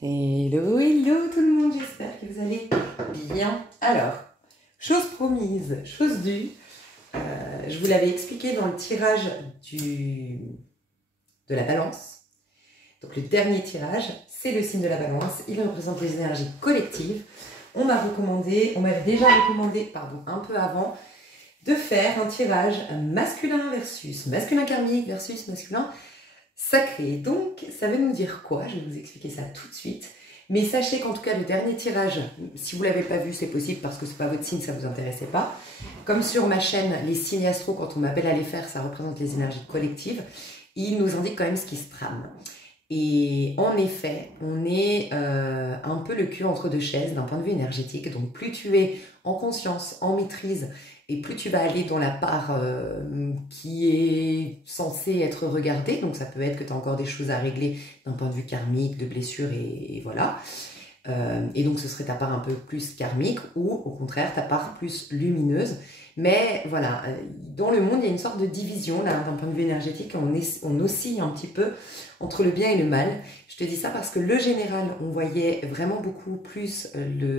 Hello, hello tout le monde, j'espère que vous allez bien. Alors, chose promise, chose due, je vous l'avais expliqué dans le tirage de la balance. Donc le dernier tirage, c'est le signe de la balance, il représente les énergies collectives. On m'avait déjà recommandé, un peu avant, de faire un tirage masculin versus masculin karmique versus masculin sacré. Donc, ça veut nous dire quoi? Je vais vous expliquer ça tout de suite. Mais sachez qu'en tout cas, le dernier tirage, si vous ne l'avez pas vu, c'est possible parce que ce n'est pas votre signe, ça ne vous intéressait pas. Comme sur ma chaîne, les signes astro, quand on m'appelle à les faire, ça représente les énergies collectives. Il nous indique quand même ce qui se trame. Et en effet, on est un peu le cul entre deux chaises d'un point de vue énergétique. Donc, plus tu es en conscience, en maîtrise, et plus tu vas aller dans la part qui est censée être regardée, donc ça peut être que tu as encore des choses à régler d'un point de vue karmique, de blessures, et voilà. Et donc ce serait ta part un peu plus karmique, ou au contraire ta part plus lumineuse. Mais voilà, dans le monde, il y a une sorte de division, là, d'un point de vue énergétique, on oscille un petit peu entre le bien et le mal. Je te dis ça parce que le général, on voyait vraiment beaucoup plus,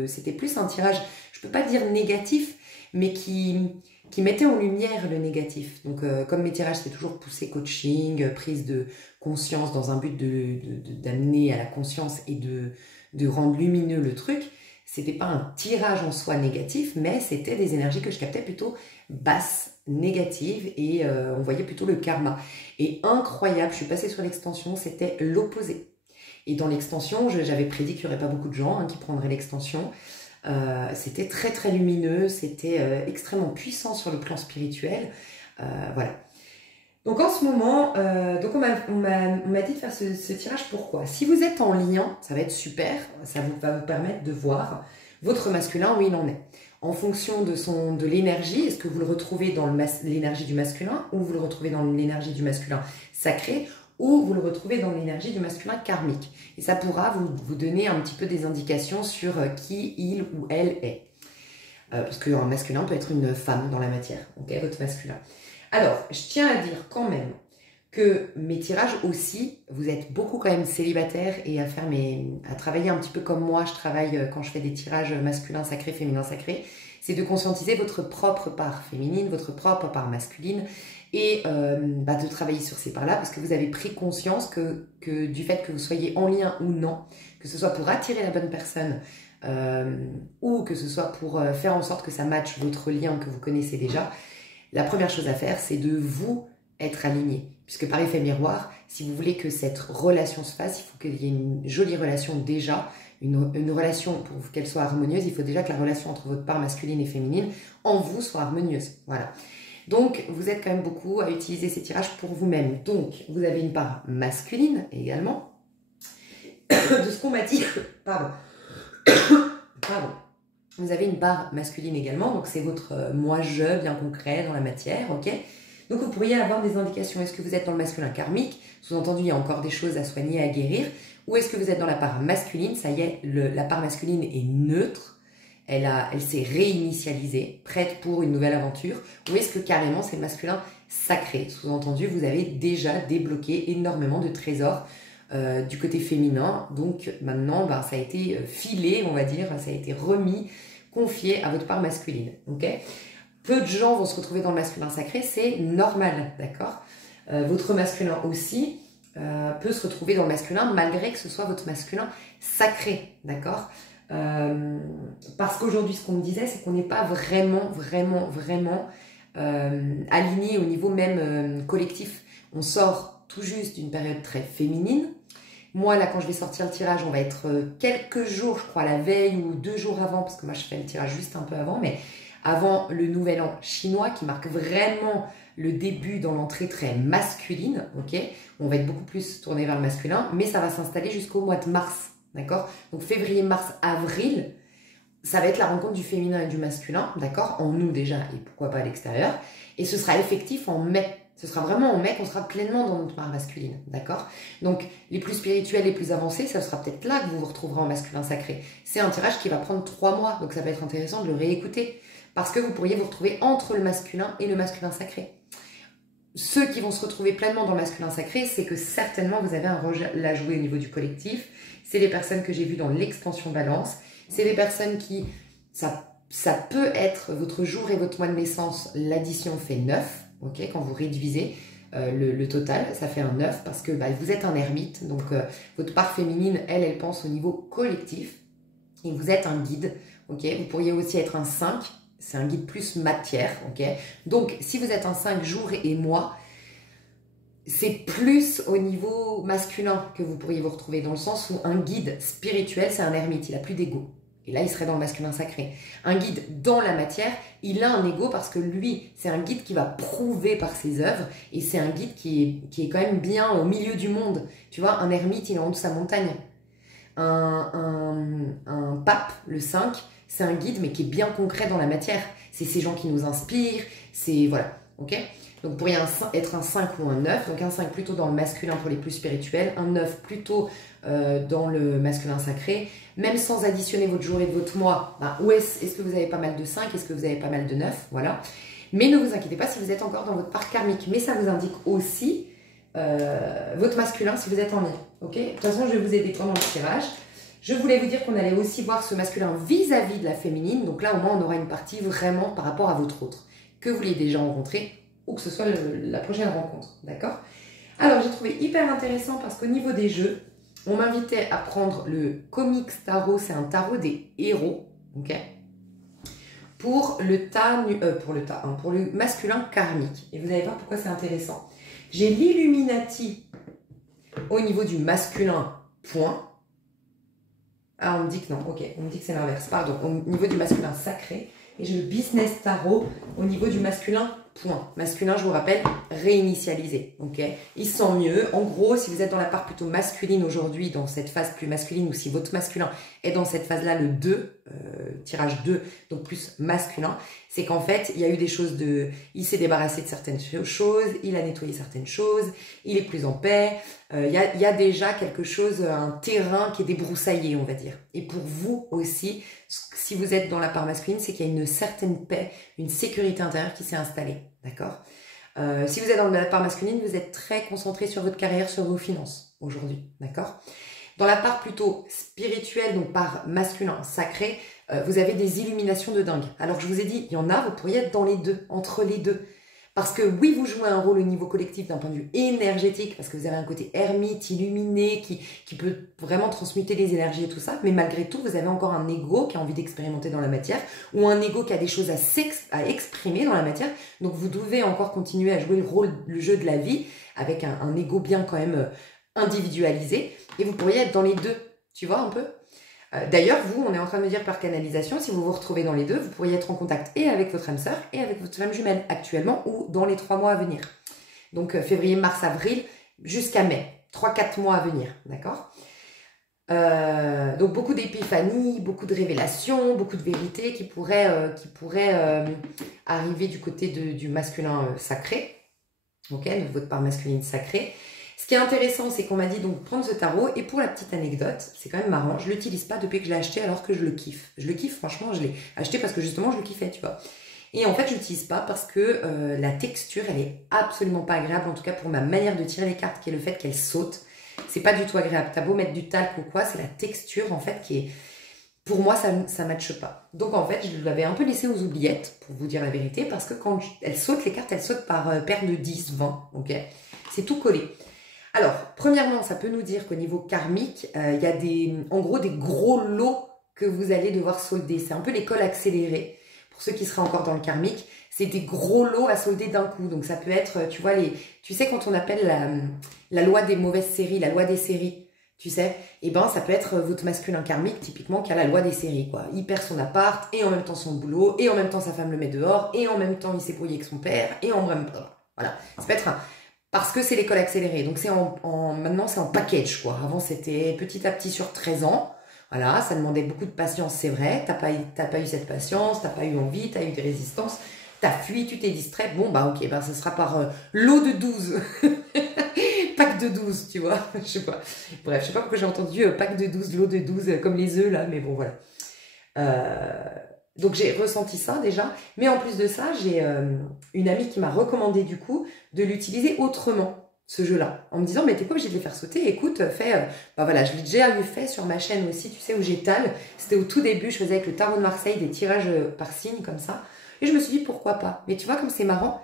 c'était plus un tirage, je peux pas dire négatif, mais qui mettait en lumière le négatif. Donc, comme mes tirages, c'est toujours poussé coaching, prise de conscience dans un but d'amener à la conscience et de rendre lumineux le truc, c'était pas un tirage en soi négatif, mais c'était des énergies que je captais plutôt basses, négatives, et on voyait plutôt le karma. Et incroyable, je suis passée sur l'extension, c'était l'opposé. Et dans l'extension, j'avais prédit qu'il n'y aurait pas beaucoup de gens qui prendraient l'extension. C'était très très lumineux, c'était extrêmement puissant sur le plan spirituel, voilà. Donc en ce moment, on m'a dit de faire ce tirage. Pourquoi? Si vous êtes en lien, ça va être super, ça va vous permettre de voir votre masculin où il en est. En fonction de l'énergie, est-ce que vous le retrouvez dans l'énergie du masculin, ou vous le retrouvez dans l'énergie du masculin sacré, ou vous le retrouvez dans l'énergie du masculin karmique. Et ça pourra vous donner un petit peu des indications sur qui il ou elle est. Parce qu'un masculin peut être une femme dans la matière, ok, votre masculin. Alors, je tiens à dire quand même que mes tirages aussi, vous êtes beaucoup quand même célibataires et à travailler un petit peu comme moi, je travaille quand je fais des tirages masculin sacré, féminin sacré, c'est de conscientiser votre propre part féminine, votre propre part masculine, et de travailler sur ces parts-là, parce que vous avez pris conscience que du fait que vous soyez en lien ou non, que ce soit pour attirer la bonne personne, ou que ce soit pour faire en sorte que ça matche votre lien que vous connaissez déjà, la première chose à faire, c'est de vous être aligné. Puisque par effet miroir, si vous voulez que cette relation se fasse, il faut qu'il y ait une jolie relation déjà, une relation, pour qu'elle soit harmonieuse, il faut déjà que la relation entre votre part masculine et féminine en vous soit harmonieuse. Voilà. Donc, vous êtes quand même beaucoup à utiliser ces tirages pour vous-même. Donc, vous avez une part masculine également. De ce qu'on m'a dit, pardon. Vous avez une part masculine également, donc c'est votre moi-je bien concret dans la matière, ok? Donc vous pourriez avoir des indications. Est-ce que vous êtes dans le masculin karmique? Sous-entendu, il y a encore des choses à soigner, à guérir. Ou est-ce que vous êtes dans la part masculine? Ça y est, la part masculine est neutre. Elle s'est réinitialisée, prête pour une nouvelle aventure. Ou est-ce que carrément c'est le masculin sacré? Sous-entendu, vous avez déjà débloqué énormément de trésors du côté féminin. Donc maintenant, ça a été filé, on va dire, ça a été remis, confié à votre part masculine. Ok? Peu de gens vont se retrouver dans le masculin sacré, c'est normal, d'accord? Votre masculin aussi peut se retrouver dans le masculin malgré que ce soit votre masculin sacré, d'accord? Parce qu'aujourd'hui, ce qu'on me disait, c'est qu'on n'est pas vraiment aligné au niveau même collectif. On sort tout juste d'une période très féminine. Moi, là, quand je vais sortir le tirage, on va être quelques jours, je crois, la veille ou 2 jours avant, parce que moi, je fais le tirage juste un peu avant, mais avant le nouvel an chinois, qui marque vraiment le début dans l'entrée très masculine, ok? On va être beaucoup plus tourné vers le masculin, mais ça va s'installer jusqu'au mois de mars, d'accord? Donc, février, mars, avril, ça va être la rencontre du féminin et du masculin, d'accord? En nous déjà, et pourquoi pas à l'extérieur. Et ce sera effectif en mai. Ce sera vraiment en mai qu'on sera pleinement dans notre part masculine, d'accord? Donc, les plus spirituels, les plus avancés, ça sera peut-être là que vous vous retrouverez en masculin sacré. C'est un tirage qui va prendre 3 mois, donc ça va être intéressant de le réécouter. Parce que vous pourriez vous retrouver entre le masculin et le masculin sacré. ceux qui vont se retrouver pleinement dans le masculin sacré, c'est que certainement vous avez un rôle à jouer au niveau du collectif. C'est les personnes que j'ai vues dans l'expansion balance. C'est les personnes qui, ça peut être votre jour et votre mois de naissance, l'addition fait 9, ok, quand vous réduisez le total, ça fait un 9 parce que vous êtes un ermite, donc votre part féminine, elle pense au niveau collectif et vous êtes un guide, ok. Vous pourriez aussi être un 5, c'est un guide plus matière, ok. Donc si vous êtes un 5 jours et mois, c'est plus au niveau masculin que vous pourriez vous retrouver, dans le sens où un guide spirituel, c'est un ermite, il n'a plus d'ego. Et là, il serait dans le masculin sacré. Un guide dans la matière, il a un ego parce que lui, c'est un guide qui va prouver par ses œuvres et c'est un guide qui est quand même bien au milieu du monde. Tu vois, un ermite, il est en haut de sa montagne. Un pape, le 5, c'est un guide mais qui est bien concret dans la matière. C'est ces gens qui nous inspirent, c'est... Voilà, ok ? Donc, vous pourriez être un 5 ou un 9. Donc, un 5 plutôt dans le masculin pour les plus spirituels. Un 9 plutôt dans le masculin sacré. Même sans additionner votre jour et votre mois. Où est-ce que vous avez pas mal de 5? Est-ce que vous avez pas mal de 9? Voilà. Mais ne vous inquiétez pas si vous êtes encore dans votre part karmique. Mais ça vous indique aussi votre masculin si vous êtes en lien. Ok? De toute façon, je vais vous aider pendant le tirage. Je voulais vous dire qu'on allait aussi voir ce masculin vis-à-vis de la féminine. Donc là, au moins, on aura une partie vraiment par rapport à votre autre. Que vous l'ayez déjà rencontré ou que ce soit la prochaine rencontre, d'accord? Alors, j'ai trouvé hyper intéressant parce qu'au niveau des jeux, on m'invitait à prendre le Comics Tarot, c'est un tarot des héros, ok? Pour le masculin karmique. Et vous allez voir pourquoi c'est intéressant. J'ai l'Illuminati au niveau du masculin, point. Ah, on me dit que non, ok, on me dit que c'est l'inverse, pardon, au niveau du masculin sacré. Et j'ai le Business Tarot au niveau du masculin, point. Masculin, je vous rappelle, réinitialisé, ok? Il se sent mieux. En gros, si vous êtes dans la part plutôt masculine aujourd'hui, dans cette phase plus masculine, ou si votre masculin est dans cette phase-là, le 2, tirage 2, donc plus masculin, c'est qu'en fait, il y a eu des choses il s'est débarrassé de certaines choses, il a nettoyé certaines choses, il est plus en paix, il y a déjà quelque chose, un terrain qui est débroussaillé, on va dire. Et pour vous aussi, si vous êtes dans la part masculine, c'est qu'il y a une certaine paix, une sécurité intérieure qui s'est installée, d'accord? Si vous êtes dans la part masculine, vous êtes très concentré sur votre carrière, sur vos finances aujourd'hui, d'accord? Dans la part plutôt spirituelle, donc par masculin, sacré, vous avez des illuminations de dingue. Alors je vous ai dit, il y en a, vous pourriez être dans les deux, entre les deux. Parce que oui, vous jouez un rôle au niveau collectif d'un point de vue énergétique, parce que vous avez un côté ermite, illuminé, qui peut vraiment transmuter les énergies et tout ça, mais malgré tout, vous avez encore un ego qui a envie d'expérimenter dans la matière, ou un ego qui a des choses à exprimer dans la matière, donc vous devez encore continuer à jouer le jeu de la vie, avec un ego bien quand même individualisé, et vous pourriez être dans les deux, tu vois un peu? D'ailleurs, vous, on est en train de me dire par canalisation, si vous vous retrouvez dans les deux, vous pourriez être en contact et avec votre âme sœur et avec votre flamme jumelle actuellement ou dans les 3 mois à venir. Donc février, mars, avril, jusqu'à mai. 3-4 mois à venir, d'accord? Donc beaucoup d'épiphanies, beaucoup de révélations, beaucoup de vérités qui pourraient arriver du côté du masculin sacré, ok, de votre part masculine sacrée. Ce qui est intéressant, c'est qu'on m'a dit donc prendre ce tarot, et pour la petite anecdote, c'est quand même marrant, je ne l'utilise pas depuis que je l'ai acheté alors que je le kiffe. Je le kiffe, franchement, je l'ai acheté parce que justement je le kiffais, tu vois. Et en fait, je l'utilise pas parce que la texture, elle est absolument pas agréable, en tout cas pour ma manière de tirer les cartes, qui est le fait qu'elle saute. C'est pas du tout agréable. T'as beau mettre du talc ou quoi, c'est la texture en fait qui est... Pour moi, ça ne matche pas. Donc en fait, je l'avais un peu laissé aux oubliettes, pour vous dire la vérité, parce que quand elle saute, les cartes, elles sautent par paire de 10, 20, ok? C'est tout collé. Alors, premièrement, ça peut nous dire qu'au niveau karmique, il y a en gros des gros lots que vous allez devoir solder. C'est un peu l'école accélérée. Pour ceux qui seraient encore dans le karmique, c'est des gros lots à solder d'un coup. Donc ça peut être, tu vois, tu sais quand on appelle la loi des mauvaises séries, la loi des séries, tu sais, et ben ça peut être votre masculin karmique typiquement qui a la loi des séries, quoi. Il perd son appart, et en même temps son boulot, et en même temps sa femme le met dehors, et en même temps il s'est brouillé avec son père, et en même temps, voilà. Ça peut être parce que c'est l'école accélérée, donc c'est maintenant c'est en package, quoi. Avant c'était petit à petit sur 13 ans, voilà, ça demandait beaucoup de patience, c'est vrai, t'as pas eu cette patience, t'as pas eu envie, t'as eu des résistances, t'as fui, tu t'es distrait, bon bah ok, bah ça sera par lot de 12, pack de 12, tu vois, je sais pas, bref, je sais pas pourquoi j'ai entendu pack de 12, lot de 12, comme les œufs là, mais bon voilà. Donc j'ai ressenti ça déjà, mais en plus de ça, j'ai une amie qui m'a recommandé du coup de l'utiliser autrement, ce jeu-là, en me disant mais t'es pas obligé de les faire sauter, écoute, fais, bah voilà, je l'ai déjà eu fait sur ma chaîne aussi, tu sais, où j'étale, c'était au tout début, je faisais avec le tarot de Marseille des tirages par signe comme ça, et je me suis dit pourquoi pas, mais tu vois comme c'est marrant,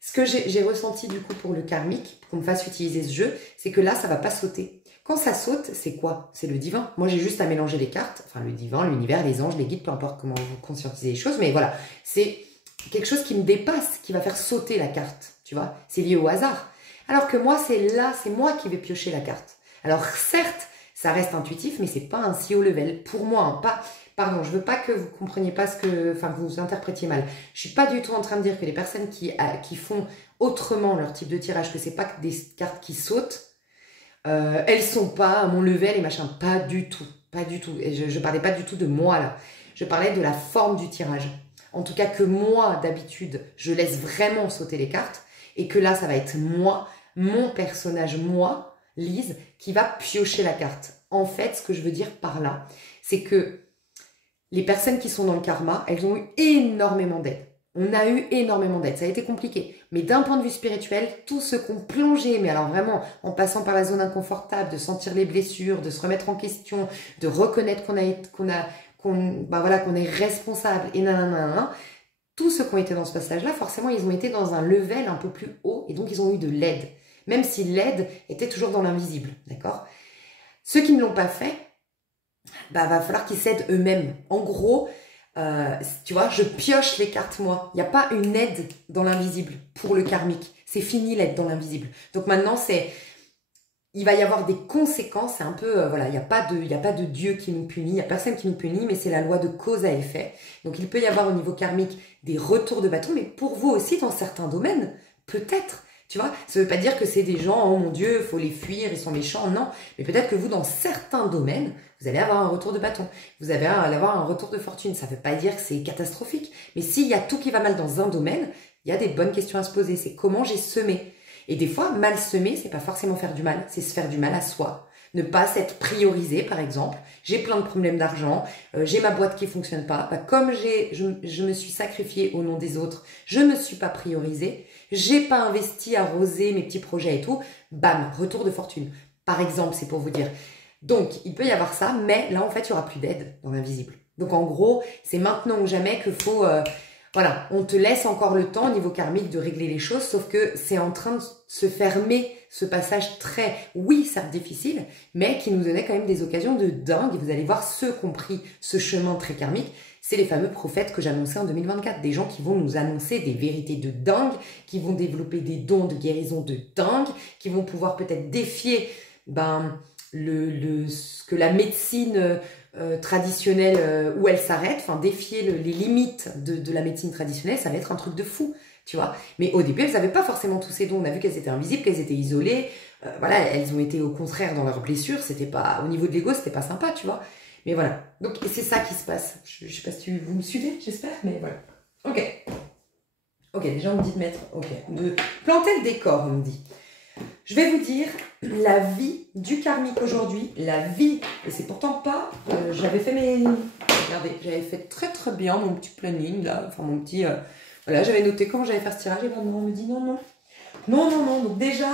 ce que j'ai ressenti du coup pour le karmique, pour qu'on me fasse utiliser ce jeu, c'est que là ça va pas sauter. Quand ça saute, c'est quoi? C'est le divin. Moi, j'ai juste à mélanger les cartes, enfin le divin, l'univers, les anges, les guides, peu importe comment vous conscientisez les choses, mais voilà, c'est quelque chose qui me dépasse, qui va faire sauter la carte, tu vois, c'est lié au hasard. Alors que moi, c'est moi qui vais piocher la carte. Alors certes, ça reste intuitif, mais c'est pas un si haut level, pour moi, hein, pas... Pardon, je veux pas que vous compreniez pas enfin que vous interprétiez mal. Je suis pas du tout en train de dire que les personnes qui font autrement leur type de tirage, que c'est pas que des cartes qui sautent, elles sont pas à mon level et machin, pas du tout, pas du tout. Et je parlais pas du tout de moi là, je parlais de la forme du tirage. En tout cas que moi d'habitude, je laisse vraiment sauter les cartes et que là ça va être moi, mon personnage, moi, Lise, qui va piocher la carte. En fait, ce que je veux dire par là, c'est que les personnes qui sont dans le karma, elles ont eu énormément d'aide. On a eu énormément d'aide, ça a été compliqué. Mais d'un point de vue spirituel, tous ceux qui ont plongé, mais alors vraiment, en passant par la zone inconfortable, de sentir les blessures, de se remettre en question, de reconnaître qu'on est responsable, et nanana, tous ceux qui ont été dans ce passage-là, forcément, ils ont été dans un level un peu plus haut, et donc ils ont eu de l'aide. Même si l'aide était toujours dans l'invisible, d'accord? Ceux qui ne l'ont pas fait, bah, va falloir qu'ils s'aident eux-mêmes. En gros, tu vois, je pioche les cartes moi. Il n'y a pas une aide dans l'invisible pour le karmique. C'est fini l'aide dans l'invisible. Donc maintenant, il va y avoir des conséquences. C'est un peu, voilà, il n'y a pas de Dieu qui nous punit, il n'y a personne qui nous punit, mais c'est la loi de cause à effet. Donc il peut y avoir au niveau karmique des retours de bâton, mais pour vous aussi dans certains domaines, peut-être. Tu vois, ça ne veut pas dire que c'est des gens, oh mon Dieu, il faut les fuir, ils sont méchants, non. Mais peut-être que vous, dans certains domaines, vous allez avoir un retour de bâton. Vous allez avoir un retour de fortune. Ça ne veut pas dire que c'est catastrophique. Mais s'il y a tout qui va mal dans un domaine, il y a des bonnes questions à se poser. C'est comment j'ai semé. Et des fois, mal semer, c'est pas forcément faire du mal, c'est se faire du mal à soi. Ne pas s'être priorisé, par exemple. J'ai plein de problèmes d'argent, j'ai ma boîte qui fonctionne pas. Bah, comme je me suis sacrifiée au nom des autres, je me suis pas priorisée, j'ai pas investi, arrosé mes petits projets et tout, bam, retour de fortune. Par exemple, c'est pour vous dire. Donc, il peut y avoir ça, mais là, en fait, il y aura plus d'aide dans l'invisible. Donc, en gros, c'est maintenant ou jamais qu'il faut... voilà, on te laisse encore le temps au niveau karmique de régler les choses, sauf que c'est en train de se fermer ce passage très, oui, certes difficile, mais qui nous donnait quand même des occasions de dingue. Et vous allez voir ceux qui ont pris ce chemin très karmique, c'est les fameux prophètes que j'annonçais en 2024. Des gens qui vont nous annoncer des vérités de dingue, qui vont développer des dons de guérison de dingue, qui vont pouvoir peut-être défier ce que la médecine traditionnelle, où elle s'arrête, enfin défier les limites de la médecine traditionnelle, ça va être un truc de fou, tu vois. Mais au début, elles n'avaient pas forcément tous ces dons. On a vu qu'elles étaient invisibles, qu'elles étaient isolées. Voilà, elles ont été au contraire dans leurs blessures. C'était pas, au niveau de l'ego, c'était pas sympa, tu vois. Mais voilà. Donc, c'est ça qui se passe. Je sais pas si vous me suivez, j'espère, mais voilà. Ok. Ok, déjà, on me dit de mettre... Ok. De planter le décor, on me dit. Je vais vous dire la vie du karmique aujourd'hui, la vie, et c'est pourtant pas, j'avais fait regardez, j'avais fait très très bien mon petit planning là, enfin mon petit, voilà, j'avais noté comment j'allais faire ce tirage, et ben on me dit non, donc déjà,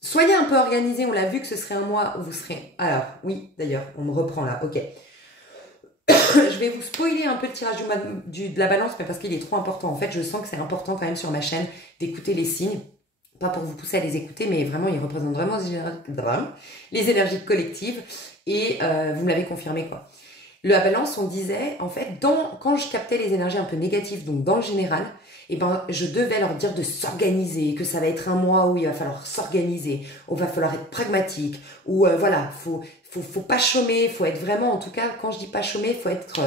soyez un peu organisés, on l'a vu que ce serait un mois où vous serez, alors, oui, d'ailleurs, on me reprend là, ok. Je vais vous spoiler un peu le tirage de la balance, mais parce qu'il est trop important, en fait, je sens que c'est important quand même sur ma chaîne d'écouter les signes. Pas pour vous pousser à les écouter, mais vraiment, ils représentent vraiment les énergies collectives. Et vous me l'avez confirmé, quoi. La balance, on disait, en fait, quand je captais les énergies un peu négatives, donc dans le général, eh ben, je devais leur dire de s'organiser, que ça va être un mois où il va falloir s'organiser, où il va falloir être pragmatique, où, voilà, faut pas chômer, faut être vraiment, en tout cas, quand je dis pas chômer, faut être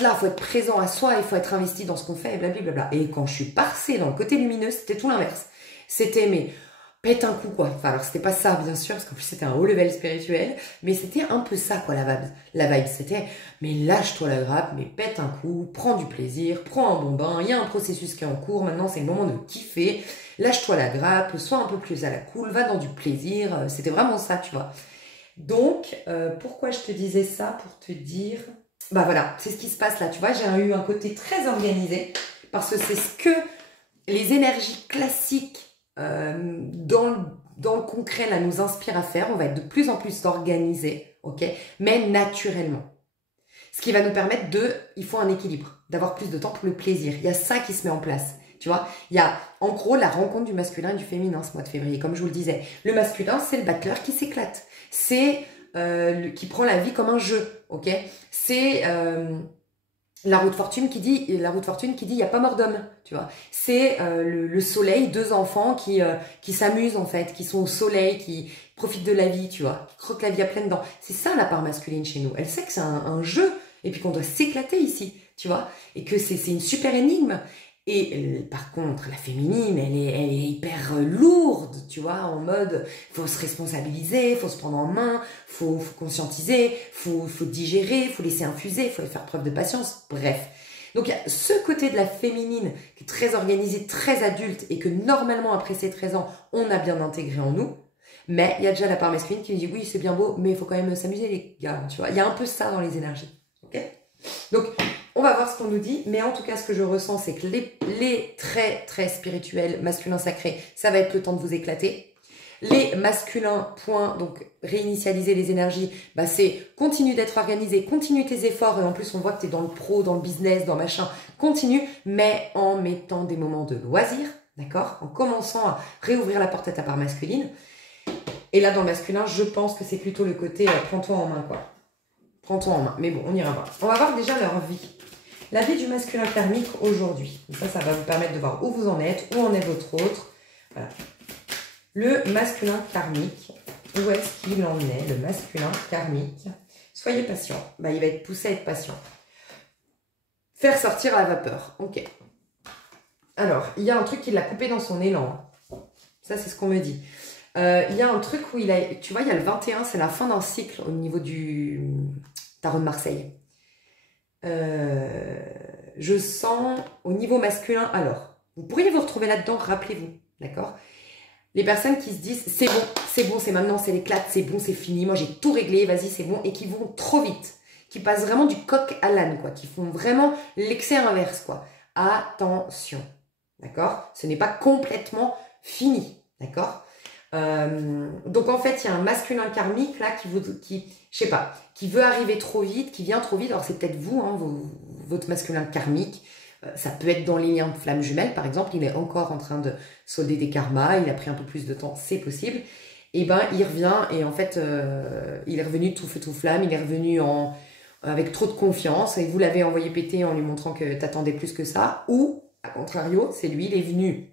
là, faut être présent à soi, il faut être investi dans ce qu'on fait, et blablabla. Et quand je suis passée dans le côté lumineux, c'était tout l'inverse. C'était, mais pète un coup, quoi. Enfin, alors, c'était pas ça, bien sûr, parce qu'en plus, c'était un haut level spirituel, mais c'était un peu ça, quoi, la vibe. C'était, mais lâche-toi la grappe, mais pète un coup, prends du plaisir, prends un bon bain, il y a un processus qui est en cours, maintenant, c'est le moment de kiffer, lâche-toi la grappe, sois un peu plus à la cool, va dans du plaisir, c'était vraiment ça, tu vois. Donc, pourquoi je te disais ça? Pour te dire... bah voilà, c'est ce qui se passe là. Tu vois, j'ai eu un côté très organisé parce que c'est ce que les énergies classiques dans le concret là nous inspirent à faire. On va être de plus en plus organisé, ok, mais naturellement. Ce qui va nous permettre il faut un équilibre, d'avoir plus de temps pour le plaisir. Il y a ça qui se met en place. Tu vois, il y a en gros la rencontre du masculin et du féminin ce mois de février, comme je vous le disais. Le masculin, c'est le battleur qui s'éclate. C'est qui prend la vie comme un jeu, ok. C'est la roue de fortune qui dit, il n'y a pas mort d'homme, tu vois. C'est le soleil, deux enfants qui s'amusent en fait, qui sont au soleil, qui profitent de la vie, tu vois, qui croquent la vie à pleines dents. C'est ça la part masculine chez nous. Elle sait que c'est un jeu et puis qu'on doit s'éclater ici, tu vois, et que c'est une super énigme. Et par contre, la féminine, elle est hyper lourde, tu vois, en mode, faut se responsabiliser, faut se prendre en main, faut conscientiser, faut digérer, faut laisser infuser, faut faire preuve de patience, bref. Donc il y a ce côté de la féminine qui est très organisée, très adulte et que normalement après ces 13 ans, on a bien intégré en nous. Mais il y a déjà la part masculine qui nous dit oui, c'est bien beau, mais il faut quand même s'amuser les gars, tu vois. Il y a un peu ça dans les énergies, ok? Donc, on va voir ce qu'on nous dit, mais en tout cas, ce que je ressens, c'est que les très, très spirituels, masculins sacrés, ça va être le temps de vous éclater. Les masculins, point, donc réinitialiser les énergies, bah c'est continue d'être organisé, continue tes efforts, et en plus, on voit que tu es dans le pro, dans le business, dans machin, continue, mais en mettant des moments de loisir, d'accord? En commençant à réouvrir la porte à ta part masculine. Et là, dans le masculin, je pense que c'est plutôt le côté prends-toi en main, quoi. Prends-toi en main. Mais bon, on ira voir. On va voir déjà leur vie. La vie du masculin karmique aujourd'hui. Ça va vous permettre de voir où vous en êtes, où en est votre autre. Voilà. Le masculin karmique. Où est-ce qu'il en est, le masculin karmique? Soyez patient. Bah, il va être poussé à être patient. Faire sortir la vapeur. Ok. Alors, il y a un truc qui l'a coupé dans son élan. Ça, c'est ce qu'on me dit. Il y a un truc où il a... Tu vois, il y a le 21, c'est la fin d'un cycle au niveau du tarot de Marseille. Je sens au niveau masculin, alors, vous pourriez vous retrouver là-dedans, rappelez-vous, d'accord? Les personnes qui se disent, c'est bon, c'est maintenant, c'est l'éclate, c'est bon, c'est fini, moi j'ai tout réglé, vas-y, c'est bon, et qui vont trop vite, qui passent vraiment du coq à l'âne, quoi, qui font vraiment l'excès inverse, quoi. Attention, d'accord? Ce n'est pas complètement fini, d'accord? Donc en fait, il y a un masculin karmique là je sais pas, qui veut arriver trop vite, qui vient trop vite. Alors c'est peut-être vous, hein, votre masculin karmique. Ça peut être dans les liens de flammes jumelles, par exemple. Il est encore en train de solder des karmas. Il a pris un peu plus de temps, c'est possible. Et ben il revient et en fait, il est revenu tout feu tout flamme. Il est revenu avec trop de confiance et vous l'avez envoyé péter en lui montrant que t'attendais plus que ça. Ou à contrario, c'est lui, il est venu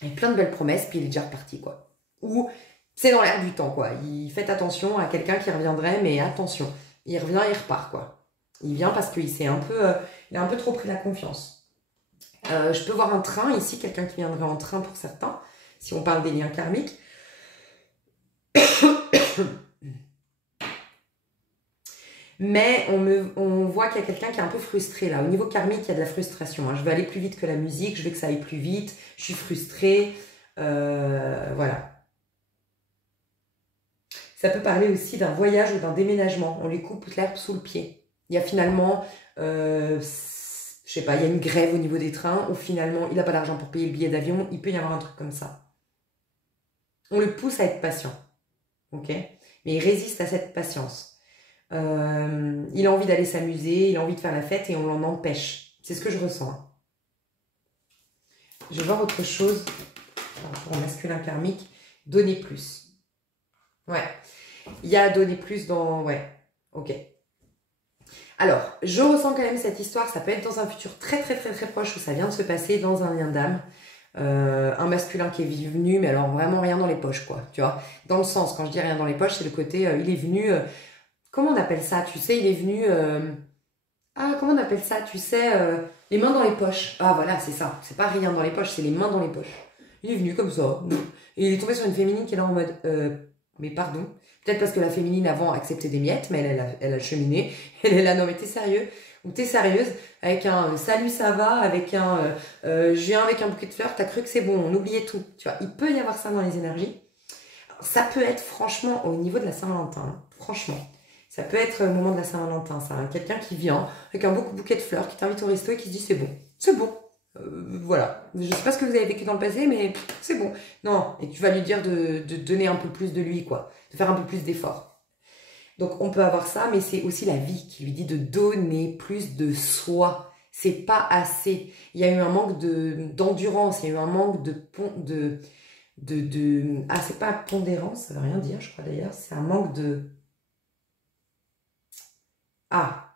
avec plein de belles promesses puis il est déjà reparti, quoi. Ou c'est dans l'air du temps, quoi. Faites attention à quelqu'un qui reviendrait, mais attention, il revient, il repart, quoi. Il vient parce qu'il s'est il a un peu trop pris la confiance. Je peux voir un train ici, quelqu'un qui viendrait en train pour certains, si on parle des liens karmiques. Mais on voit qu'il y a quelqu'un qui est un peu frustré là. Au niveau karmique, il y a de la frustration. Hein. Je veux aller plus vite que la musique, je veux que ça aille plus vite, je suis frustrée. Voilà. Ça peut parler aussi d'un voyage ou d'un déménagement. On lui coupe l'herbe sous le pied. Il y a finalement, je sais pas, il y a une grève au niveau des trains où finalement, il n'a pas d'argent pour payer le billet d'avion. Il peut y avoir un truc comme ça. On le pousse à être patient. Ok? Mais il résiste à cette patience. Il a envie d'aller s'amuser, il a envie de faire la fête et on l'en empêche. C'est ce que je ressens. Hein. Je vais voir autre chose par rapport au masculin karmique. Donner plus. Ouais. Il y a donner plus dans... Ouais. Ok. Alors, je ressens quand même cette histoire. Ça peut être dans un futur très très très très proche où ça vient de se passer dans un lien d'âme. Un masculin qui est venu, mais alors vraiment rien dans les poches, quoi. Tu vois. Dans le sens, quand je dis rien dans les poches, c'est le côté... il est venu... comment on appelle ça? Tu sais, il est venu... comment on appelle ça? Tu sais, les mains dans les poches. Ah voilà, c'est ça. C'est pas rien dans les poches, c'est les mains dans les poches. Il est venu comme ça. Et il est tombé sur une féminine qui est là en mode... mais pardon. Peut-être parce que la féminine avant acceptait des miettes, mais elle a cheminé. Elle est là, non mais t'es sérieux? Ou t'es sérieuse? Avec un salut ça va, avec un je viens avec un bouquet de fleurs, t'as cru que c'est bon, on oubliait tout. Tu vois, il peut y avoir ça dans les énergies. Alors, ça peut être franchement au niveau de la Saint-Valentin, hein, franchement. Ça peut être au moment de la Saint-Valentin, ça. Hein. Quelqu'un qui vient avec un beau bouquet de fleurs, qui t'invite au resto et qui se dit c'est bon, c'est bon. Voilà. Je sais pas ce que vous avez vécu dans le passé, mais c'est bon. Non, et tu vas lui dire de donner un peu plus de lui, quoi. De faire un peu plus d'efforts. Donc on peut avoir ça, mais c'est aussi la vie qui lui dit de donner plus de soi. C'est pas assez. Il y a eu un manque d'endurance, il y a eu un manque ah, c'est pas pondérance, ça veut rien dire, je crois d'ailleurs. C'est un manque de... Ah,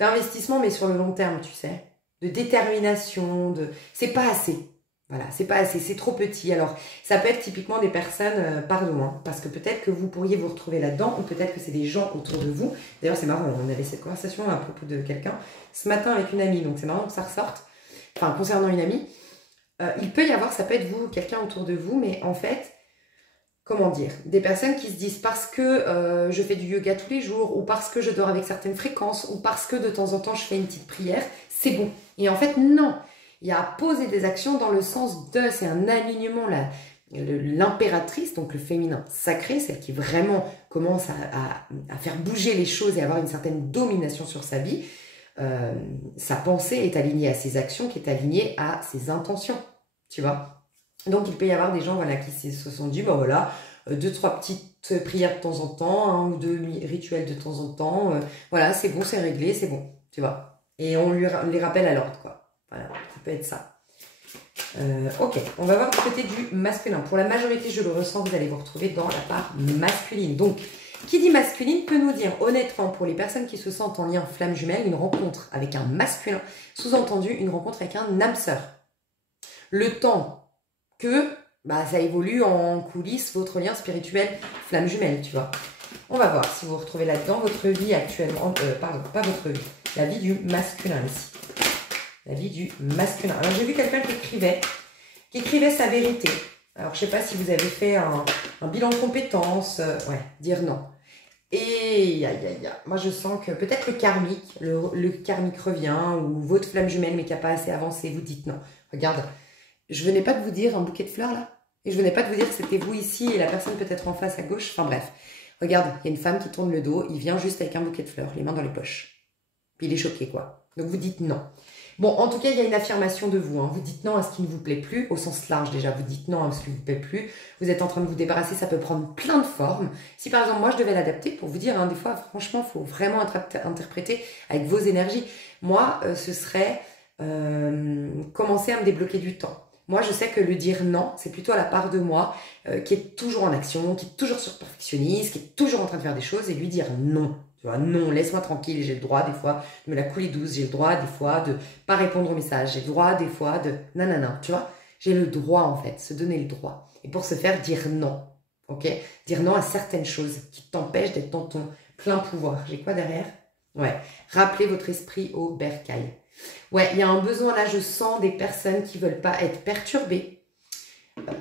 d'investissement, mais sur le long terme, tu sais. De détermination, c'est pas assez. Voilà, c'est pas assez, c'est trop petit. Alors, ça peut être typiquement des personnes, pardon, hein, parce que peut-être que vous pourriez vous retrouver là-dedans, ou peut-être que c'est des gens autour de vous. D'ailleurs, c'est marrant, on avait cette conversation à propos de quelqu'un ce matin avec une amie, donc c'est marrant que ça ressorte. Enfin, concernant une amie, il peut y avoir, ça peut être vous, quelqu'un autour de vous, mais en fait, comment dire, des personnes qui se disent parce que je fais du yoga tous les jours, ou parce que je dors avec certaines fréquences, ou parce que de temps en temps je fais une petite prière, c'est bon. Et en fait, non. Il y a à poser des actions dans le sens de, c'est un alignement, l'impératrice, donc le féminin sacré, celle qui vraiment commence à faire bouger les choses et avoir une certaine domination sur sa vie. Sa pensée est alignée à ses actions, qui est alignée à ses intentions, tu vois. Donc il peut y avoir des gens voilà, qui se sont dit, ben voilà, 2-3 petites prières de temps en temps, 1 ou 2 rituels de temps en temps, voilà, c'est bon, c'est réglé, c'est bon, tu vois. Et on les rappelle à l'ordre, quoi. Voilà, ça peut être ça. Ok, on va voir du côté du masculin. Pour la majorité, je le ressens, vous allez vous retrouver dans la part masculine. Donc, qui dit masculine peut nous dire, honnêtement, pour les personnes qui se sentent en lien flamme jumelle, une rencontre avec un masculin, sous-entendu, une rencontre avec un âme sœur. Le temps que ça évolue en coulisses, votre lien spirituel flamme jumelle, tu vois. On va voir si vous vous retrouvez là-dedans, votre vie actuellement, pardon, pas votre vie, la vie du masculin ici. La vie du masculin. Alors, j'ai vu quelqu'un qui écrivait sa vérité. Alors, je ne sais pas si vous avez fait un bilan de compétences. Ouais, dire non. Et moi, je sens que peut-être le karmique revient, ou votre flamme jumelle, mais qui n'a pas assez avancé, vous dites non. Regarde, je venais pas de vous dire un bouquet de fleurs, là. Et je venais pas de vous dire que c'était vous ici et la personne peut-être en face à gauche. Enfin, bref. Regarde, il y a une femme qui tourne le dos. Il vient juste avec un bouquet de fleurs, les mains dans les poches. Puis il est choqué, quoi. Donc, vous dites non. Bon, en tout cas, il y a une affirmation de vous. Hein. Vous dites non à ce qui ne vous plaît plus, au sens large déjà. Vous dites non à ce qui ne vous plaît plus. Vous êtes en train de vous débarrasser, ça peut prendre plein de formes. Si par exemple, moi, je devais l'adapter, pour vous dire, hein, des fois, franchement, il faut vraiment interpréter avec vos énergies. Moi, ce serait commencer à me débloquer du temps. Moi, je sais que le dire non, c'est plutôt à la part de moi qui est toujours en action, qui est toujours perfectionniste, qui est toujours en train de faire des choses, et lui dire non. Tu vois, non, laisse-moi tranquille, j'ai le droit des fois de me la couler douce, j'ai le droit des fois de pas répondre aux messages, j'ai le droit des fois de nanana, tu vois. J'ai le droit en fait, se donner le droit. Et pour se faire dire non, ok. Dire non à certaines choses qui t'empêchent d'être dans ton plein pouvoir. J'ai quoi derrière? Ouais, rappelez votre esprit au bercail. Ouais, il y a un besoin là, je sens des personnes qui veulent pas être perturbées.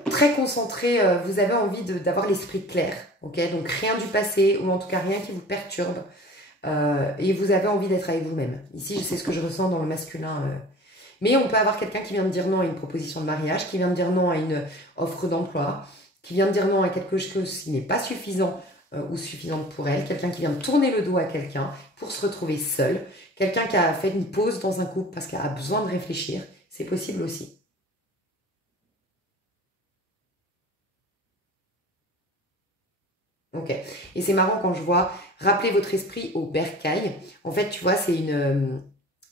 Très concentré, vous avez envie d'avoir l'esprit clair, ok? Donc rien du passé, ou en tout cas rien qui vous perturbe, et vous avez envie d'être avec vous-même. Ici, c'est ce que je ressens dans le masculin. Mais on peut avoir quelqu'un qui vient de dire non à une proposition de mariage, qui vient de dire non à une offre d'emploi, qui vient de dire non à quelque chose qui n'est pas suffisant ou suffisante pour elle, quelqu'un qui vient de tourner le dos à quelqu'un pour se retrouver seul, quelqu'un qui a fait une pause dans un couple parce qu'elle a besoin de réfléchir, c'est possible aussi. Ok. Et c'est marrant quand je vois rappeler votre esprit au bercail. En fait, tu vois, c'est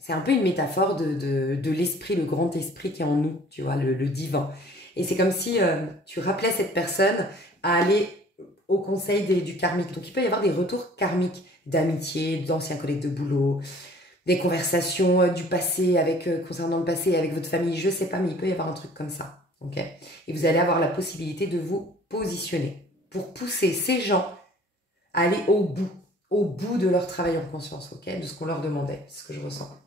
un peu une métaphore de l'esprit, le grand esprit qui est en nous, tu vois, le divin. Et c'est comme si tu rappelais cette personne à aller au conseil du karmique. Donc, il peut y avoir des retours karmiques d'amitié, d'anciens collègues de boulot, des conversations du passé concernant le passé avec votre famille, je sais pas, mais il peut y avoir un truc comme ça. Ok. Et vous allez avoir la possibilité de vous positionner pour pousser ces gens à aller au bout de leur travail en conscience, ok, de ce qu'on leur demandait, c'est ce que je ressens.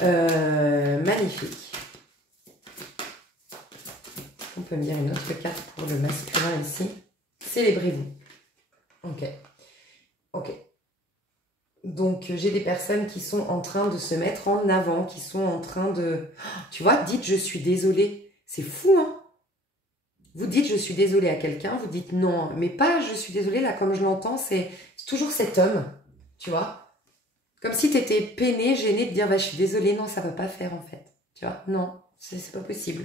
Magnifique. On peut me dire une autre carte pour le masculin ici. Célébrez-vous. Ok. Ok. Donc, j'ai des personnes qui sont en train de se mettre en avant, qui sont en train de... Tu vois, dites « je suis désolée ». C'est fou, hein? Vous dites je suis désolée à quelqu'un, vous dites non, mais pas je suis désolée, là comme je l'entends, c'est toujours cet homme, tu vois. Comme si tu étais peiné, gêné de dire bah, je suis désolée, non, ça va pas faire en fait. Tu vois, non, c'est pas possible.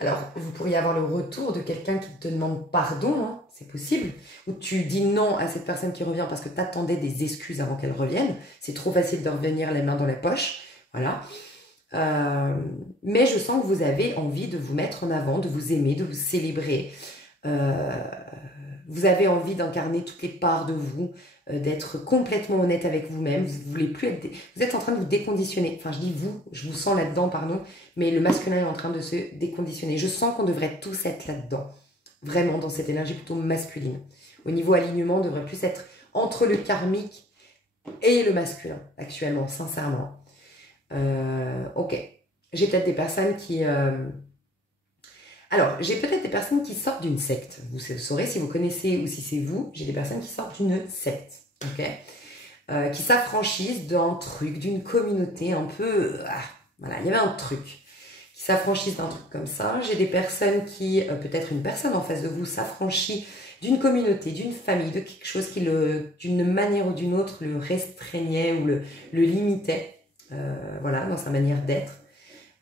Alors, vous pourriez avoir le retour de quelqu'un qui te demande pardon, hein, c'est possible. Ou tu dis non à cette personne qui revient parce que tu attendais des excuses avant qu'elle revienne. C'est trop facile de revenir les mains dans la poche. Voilà. Mais je sens que vous avez envie de vous mettre en avant, de vous aimer, de vous célébrer. Vous avez envie d'incarner toutes les parts de vous, d'être complètement honnête avec vous-même. Vous voulez plus être... Vous êtes en train de vous déconditionner. Enfin, je dis vous, je vous sens là-dedans, pardon, mais le masculin est en train de se déconditionner. Je sens qu'on devrait tous être là-dedans, vraiment dans cette énergie plutôt masculine. Au niveau alignement, on devrait plus être entre le karmique et le masculin, actuellement, sincèrement. Ok. J'ai peut-être des personnes qui... Alors, j'ai peut-être des personnes qui sortent d'une secte. Vous saurez si vous connaissez ou si c'est vous. J'ai des personnes qui sortent d'une secte, ok, qui s'affranchissent d'un truc, d'une communauté un peu... voilà, il y avait un truc. Qui s'affranchissent d'un truc comme ça. J'ai des personnes qui... peut-être une personne en face de vous s'affranchit d'une communauté, d'une famille, de quelque chose qui, d'une manière ou d'une autre, le restreignait ou le limitait. Voilà, dans sa manière d'être.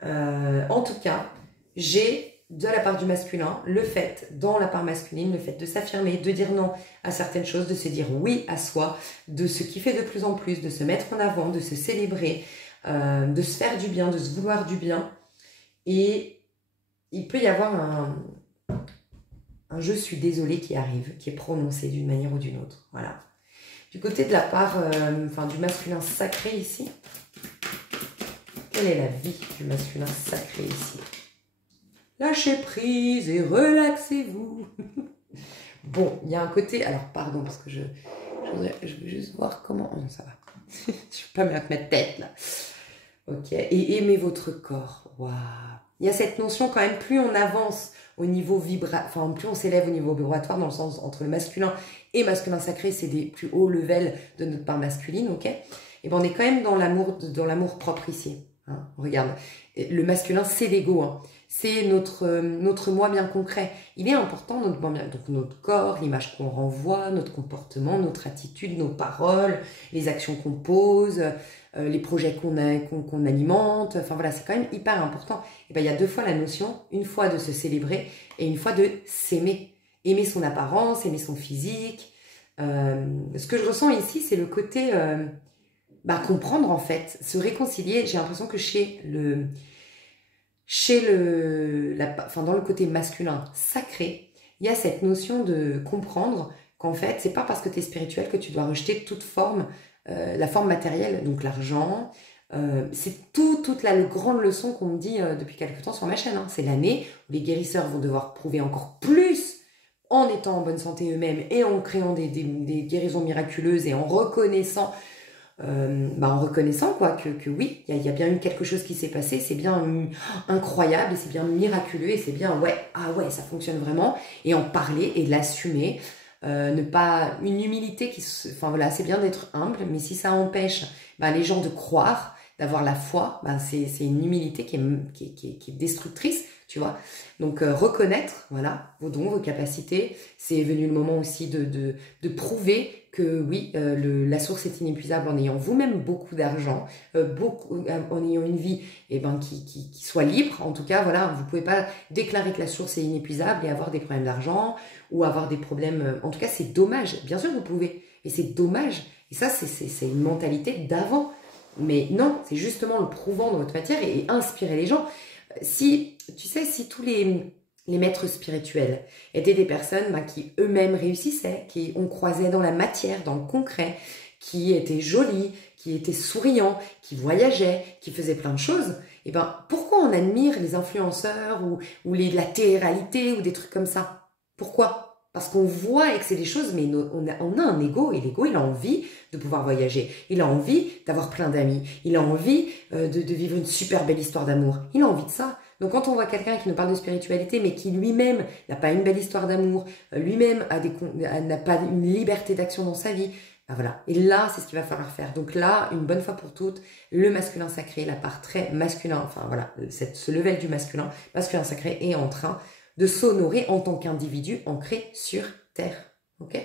En tout cas, j'ai... de la part du masculin, le fait, dans la part masculine, le fait de s'affirmer, de dire non à certaines choses, de se dire oui à soi, de se kiffer de plus en plus, de se mettre en avant, de se célébrer, de se faire du bien, de se vouloir du bien. Et il peut y avoir un je suis désolée qui arrive, qui est prononcé d'une manière ou d'une autre. Voilà. Du côté de la part du masculin sacré ici, quelle est la vie du masculin sacré ici ? Lâchez prise et relaxez-vous. Bon, il y a un côté... Alors, pardon, parce que je veux juste voir comment... Oh non, ça va. Je ne vais pas mettre ma tête, là. Ok. Et aimez votre corps. Waouh. Il y a cette notion, quand même, plus on avance au niveau enfin, plus on s'élève au niveau vibratoire, dans le sens entre le masculin et masculin sacré, c'est des plus hauts levels de notre part masculine, ok. Et ben, on est quand même dans l'amour propre ici. Hein, regarde. Le masculin, c'est l'ego, hein. C'est notre moi bien concret. Il est important, notre moi bien, donc notre corps, l'image qu'on renvoie, notre comportement, notre attitude, nos paroles, les actions qu'on pose, les projets qu'on alimente. Enfin voilà, c'est quand même hyper important. Et ben, il y a deux fois la notion, une fois de se célébrer et une fois de s'aimer. Aimer son apparence, aimer son physique. Ce que je ressens ici, c'est le côté comprendre en fait, se réconcilier. J'ai l'impression que dans le côté masculin sacré, il y a cette notion de comprendre qu'en fait, c'est pas parce que tu es spirituel que tu dois rejeter toute forme, la forme matérielle, donc l'argent. C'est toute la grande leçon qu'on me dit depuis quelques temps sur ma chaîne. Hein. C'est l'année où les guérisseurs vont devoir prouver encore plus en étant en bonne santé eux-mêmes et en créant des guérisons miraculeuses et en reconnaissant quoi que oui, il y a bien eu quelque chose qui s'est passé, c'est bien incroyable et c'est bien miraculeux et c'est bien ça fonctionne vraiment, et en parler et l'assumer, ne pas une humilité enfin voilà, c'est bien d'être humble, mais si ça empêche les gens de croire, d'avoir la foi, c'est une humilité qui est destructrice, tu vois. Donc reconnaître voilà vos dons, vos capacités, c'est venu le moment aussi de prouver que oui, la source est inépuisable en ayant vous-même beaucoup d'argent, en ayant une vie qui soit libre. En tout cas, voilà, vous ne pouvez pas déclarer que la source est inépuisable et avoir des problèmes d'argent ou avoir des problèmes... En tout cas, c'est dommage. Bien sûr, vous pouvez. Et c'est dommage. Et ça, c'est une mentalité d'avant. Mais non, c'est justement le prouvant dans votre matière et inspirer les gens. Si tous les maîtres spirituels étaient des personnes qui eux-mêmes réussissaient, qui on croisait dans la matière, dans le concret, qui étaient jolis, qui étaient souriants, qui voyageaient, qui faisaient plein de choses, et pourquoi on admire les influenceurs ou la télé-réalité ou des trucs comme ça? Pourquoi? Parce qu'on voit et que c'est des choses, mais on a un ego, et l'ego, il a envie de pouvoir voyager, il a envie d'avoir plein d'amis, il a envie de vivre une super belle histoire d'amour, il a envie de ça. Donc quand on voit quelqu'un qui nous parle de spiritualité, mais qui lui-même n'a pas une belle histoire d'amour, lui-même n'a pas une liberté d'action dans sa vie, voilà. Et là, c'est ce qu'il va falloir faire. Donc là, une bonne fois pour toutes, le masculin sacré, la part très masculin, enfin voilà, ce level du masculin sacré est en train de s'honorer en tant qu'individu ancré sur Terre. Ok.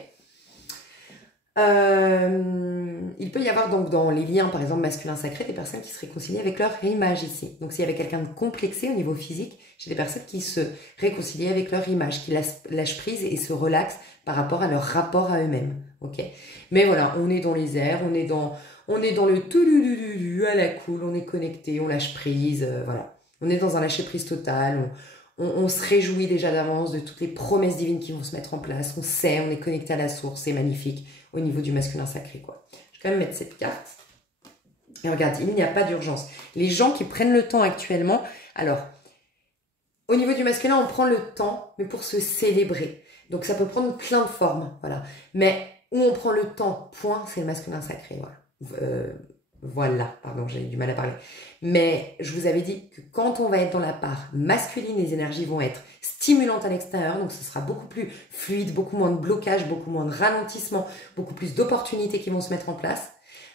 Il peut y avoir donc dans les liens, par exemple, masculin sacré, des personnes qui se réconcilient avec leur image ici. Donc, s'il y avait quelqu'un de complexé au niveau physique, j'ai des personnes qui se réconcilient avec leur image, qui lâchent prise et se relaxent par rapport à leur rapport à eux-mêmes. Ok. Mais voilà, on est dans les airs, on est dans le tout à la cool, on est connecté, on lâche prise, voilà. On est dans un lâcher prise total, on se réjouit déjà d'avance de toutes les promesses divines qui vont se mettre en place. On sait, on est connecté à la source, c'est magnifique au niveau du masculin sacré, quoi. Je vais quand même mettre cette carte. Et regarde, il n'y a pas d'urgence. Les gens qui prennent le temps actuellement, alors, au niveau du masculin, on prend le temps, mais pour se célébrer. Donc, ça peut prendre plein de formes, voilà. Mais où on prend le temps, point, c'est le masculin sacré, voilà. Voilà, pardon, j'ai du mal à parler. Mais je vous avais dit que quand on va être dans la part masculine, les énergies vont être stimulantes à l'extérieur, donc ce sera beaucoup plus fluide, beaucoup moins de blocage, beaucoup moins de ralentissement, beaucoup plus d'opportunités qui vont se mettre en place.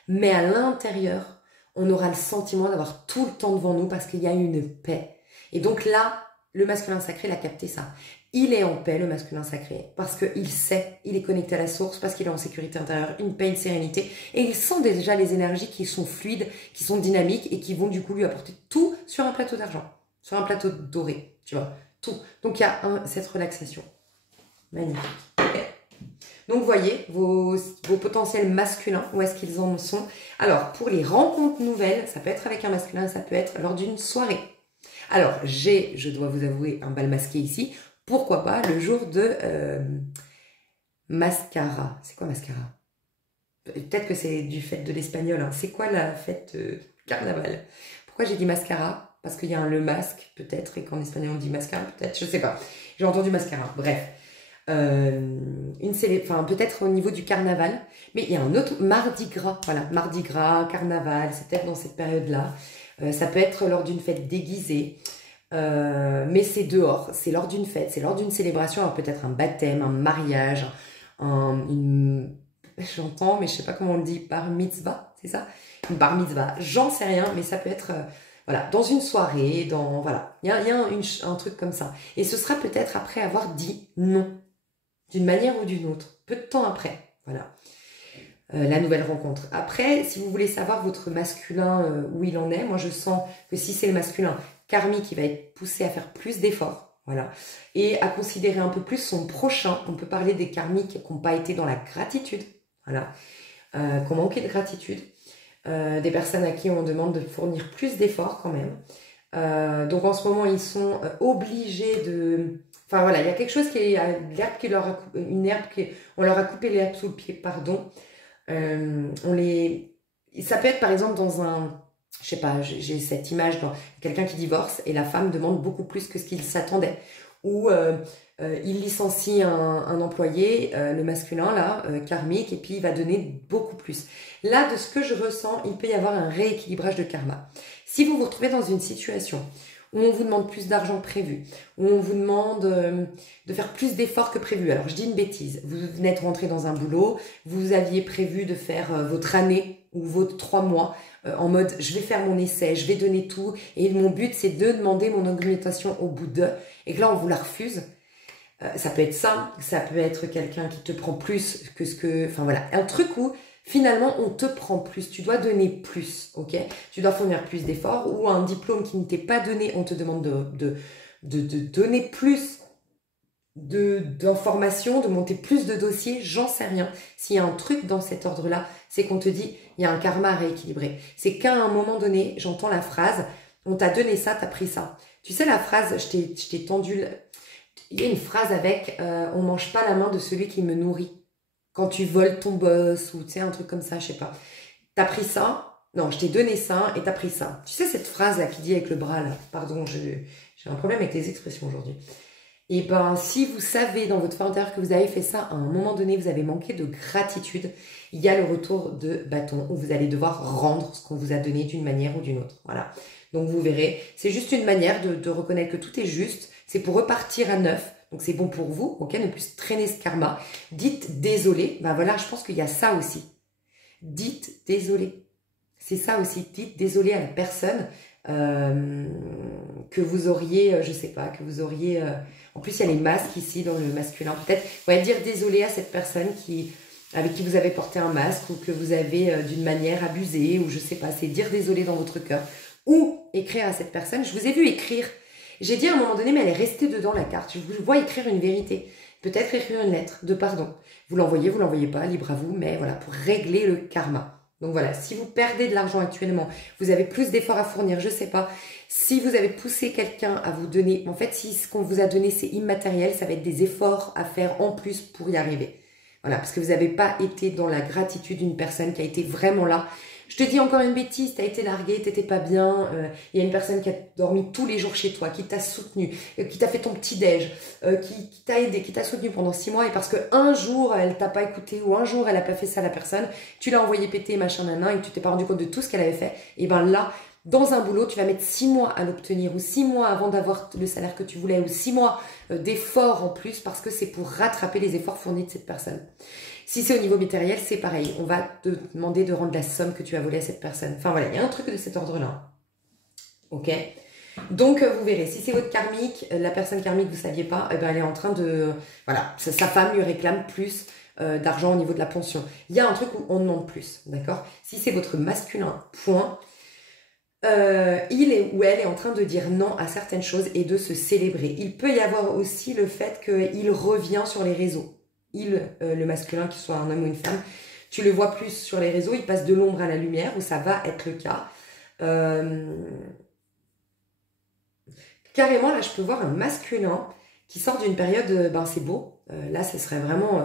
Mais à l'intérieur, on aura le sentiment d'avoir tout le temps devant nous parce qu'il y a une paix. Et donc là, le masculin sacré, il a capté ça. Il est en paix, le masculin sacré, parce qu'il sait, il est connecté à la source, parce qu'il est en sécurité intérieure, une paix, une sérénité, et il sent déjà les énergies qui sont fluides, qui sont dynamiques, et qui vont du coup lui apporter tout sur un plateau d'argent, sur un plateau doré, tu vois, tout. Donc il y a cette relaxation. Magnifique. Okay. Donc voyez, vos potentiels masculins, où est-ce qu'ils en sont. Alors, pour les rencontres nouvelles, ça peut être avec un masculin, ça peut être lors d'une soirée. Alors, je dois vous avouer, un bal masqué ici. Pourquoi pas le jour de mascara. C'est quoi mascara? Peut-être que c'est du fait de l'espagnol. Hein. C'est quoi la fête carnaval? Pourquoi j'ai dit mascara? Parce qu'il y a le masque, peut-être, et qu'en espagnol on dit mascara, peut-être, je sais pas. J'ai entendu mascara, bref. Peut-être au niveau du carnaval, mais il y a un autre mardi gras, voilà, mardi gras, carnaval, c'est peut-être dans cette période-là. Ça peut être lors d'une fête déguisée. Mais c'est dehors, c'est lors d'une fête, c'est lors d'une célébration, alors peut-être un baptême, un mariage, j'entends, mais je sais pas comment on le dit, bar mitzvah, c'est ça? Une bar mitzvah, j'en sais rien, mais ça peut être, voilà, dans une soirée, voilà, il y a un truc comme ça. Et ce sera peut-être après avoir dit non, d'une manière ou d'une autre, peu de temps après, voilà. La nouvelle rencontre. Après, si vous voulez savoir votre masculin, où il en est, moi je sens que si c'est le masculin karmique, il va être poussé à faire plus d'efforts, voilà, et à considérer un peu plus son prochain. On peut parler des karmiques qui n'ont pas été dans la gratitude, voilà, qui ont manqué de gratitude, des personnes à qui on demande de fournir plus d'efforts quand même. Donc en ce moment, ils sont obligés de... Enfin voilà, il y a quelque chose qui est... L'herbe qui leur a... On leur a coupé l'herbe sous le pied, pardon. Ça peut être par exemple dans un... Je sais pas, j'ai cette image dans quelqu'un qui divorce et la femme demande beaucoup plus que ce qu'il s'attendait. Ou il licencie un employé, le masculin là, karmique, et puis il va donner beaucoup plus. Là, de ce que je ressens, il peut y avoir un rééquilibrage de karma. Si vous vous retrouvez dans une situation où on vous demande plus d'argent que prévu, où on vous demande de faire plus d'efforts que prévu. Alors, je dis une bêtise. Vous venez de rentrer dans un boulot, vous aviez prévu de faire votre année ou vos 3 mois en mode je vais faire mon essai, je vais donner tout et mon but c'est de demander mon augmentation au bout de, et que là on vous la refuse. Ça peut être ça peut être quelqu'un qui te prend plus que ce que... Enfin voilà, un truc où finalement, on te prend plus, tu dois donner plus, ok? Tu dois fournir plus d'efforts, ou un diplôme qui ne t'est pas donné, on te demande de donner plus d'informations, de monter plus de dossiers, j'en sais rien. S'il y a un truc dans cet ordre-là, c'est qu'on te dit, il y a un karma à rééquilibrer. C'est qu'à un moment donné, j'entends la phrase, on t'a donné ça, t'as pris ça. Tu sais la phrase, je t'ai tendu... Il y a une phrase avec, on mange pas la main de celui qui me nourrit. Quand tu voles ton boss ou tu sais un truc comme ça, je sais pas. T'as pris ça, non, je t'ai donné ça et t'as pris ça. Tu sais cette phrase là qui dit avec le bras là, pardon, j'ai un problème avec les expressions aujourd'hui. Et ben si vous savez dans votre fort intérieur que vous avez fait ça, à un moment donné vous avez manqué de gratitude, il y a le retour de bâton où vous allez devoir rendre ce qu'on vous a donné d'une manière ou d'une autre. Voilà. Donc vous verrez, c'est juste une manière de reconnaître que tout est juste, c'est pour repartir à neuf. Donc c'est bon pour vous, ok, ne plus traîner ce karma. Dites désolé, ben voilà, je pense qu'il y a ça aussi. Dites désolé. C'est ça aussi, dites désolé à la personne que vous auriez, je sais pas, que vous auriez... en plus, il y a les masques ici dans le masculin. Peut-être, ouais, dire désolé à cette personne avec qui vous avez porté un masque ou que vous avez d'une manière abusé ou je sais pas, c'est dire désolé dans votre cœur. Ou écrire à cette personne. Je vous ai vu écrire. J'ai dit à un moment donné, mais elle est restée dedans la carte. Je vous vois écrire une vérité. Peut-être écrire une lettre de pardon. Vous l'envoyez pas, libre à vous, mais voilà, pour régler le karma. Donc voilà, si vous perdez de l'argent actuellement, vous avez plus d'efforts à fournir, je sais pas. Si vous avez poussé quelqu'un à vous donner, en fait, si ce qu'on vous a donné c'est immatériel, ça va être des efforts à faire en plus pour y arriver. Voilà, parce que vous n'avez pas été dans la gratitude d'une personne qui a été vraiment là. Je te dis encore une bêtise, tu as été largué, tu n'étais pas bien, il y a une personne qui a dormi tous les jours chez toi, qui t'a soutenu, qui t'a fait ton petit-déj, qui t'a aidé, qui t'a soutenu pendant 6 mois, et parce qu'un jour, elle t'a pas écouté, ou un jour, elle n'a pas fait ça à la personne, tu l'as envoyé péter, machin, nanan, et que tu t'es pas rendu compte de tout ce qu'elle avait fait, et ben là, dans un boulot, tu vas mettre 6 mois à l'obtenir, ou 6 mois avant d'avoir le salaire que tu voulais, ou 6 mois d'efforts en plus, parce que c'est pour rattraper les efforts fournis de cette personne. Si c'est au niveau matériel, c'est pareil. On va te demander de rendre la somme que tu as volée à cette personne. Enfin voilà, il y a un truc de cet ordre-là. Ok? Donc vous verrez, si c'est votre karmique, la personne karmique, vous ne saviez pas, eh ben, elle est en train de... Voilà, sa femme lui réclame plus d'argent au niveau de la pension. Il y a un truc où on demande plus, d'accord? Si c'est votre masculin, point, il est ou elle est en train de dire non à certaines choses et de se célébrer. Il peut y avoir aussi le fait qu'il revient sur les réseaux. Le masculin, qu'il soit un homme ou une femme, tu le vois plus sur les réseaux, il passe de l'ombre à la lumière, où ça va être le cas. Carrément, là, je peux voir un masculin qui sort d'une période, ben c'est beau, là, ce serait vraiment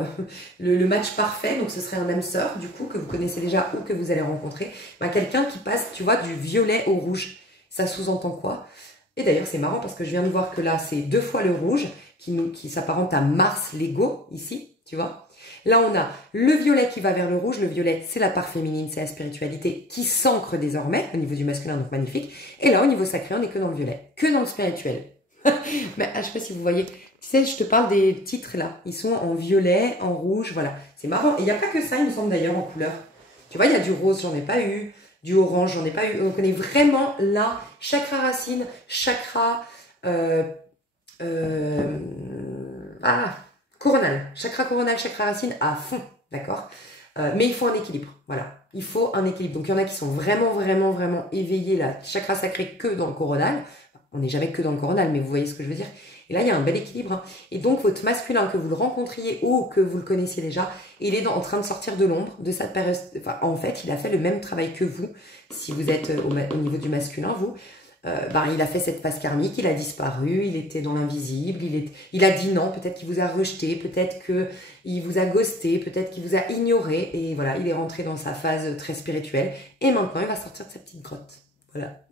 le match parfait, donc ce serait un âme sœur, du coup, que vous connaissez déjà ou que vous allez rencontrer. Ben, quelqu'un qui passe, tu vois, du violet au rouge. Ça sous-entend quoi? Et d'ailleurs, c'est marrant parce que je viens de voir que là, c'est 2 fois le rouge qui s'apparente à Mars, l'ego, ici. Tu vois, là on a le violet qui va vers le rouge. Le violet, c'est la part féminine, c'est la spiritualité qui s'ancre désormais au niveau du masculin, donc magnifique. Et là, au niveau sacré, on n'est que dans le violet, que dans le spirituel. Mais je sais pas si vous voyez, tu sais, je te parle des titres là. Ils sont en violet, en rouge, voilà. C'est marrant. Et il n'y a pas que ça, il me semble d'ailleurs, en couleur. Tu vois, il y a du rose, j'en ai pas eu. Du orange, j'en ai pas eu. On connaît vraiment là, chakra racine, chakra... coronal, chakra racine à fond, d'accord? Mais il faut un équilibre, voilà. Il faut un équilibre. Donc, il y en a qui sont vraiment, vraiment, vraiment éveillés, là, chakra sacré que dans le coronal. On n'est jamais que dans le coronal, mais vous voyez ce que je veux dire. Et là, il y a un bel équilibre. Hein. Et donc, votre masculin, que vous le rencontriez ou que vous le connaissiez déjà, il est en train de sortir de l'ombre, de cette période. Enfin, en fait, il a fait le même travail que vous, si vous êtes au niveau du masculin, vous. Il a fait cette phase karmique, il a disparu, il était dans l'invisible, il a dit non, peut-être qu'il vous a rejeté, peut-être qu'il vous a ghosté, peut-être qu'il vous a ignoré, et voilà, il est rentré dans sa phase très spirituelle, et maintenant il va sortir de sa petite grotte. Voilà,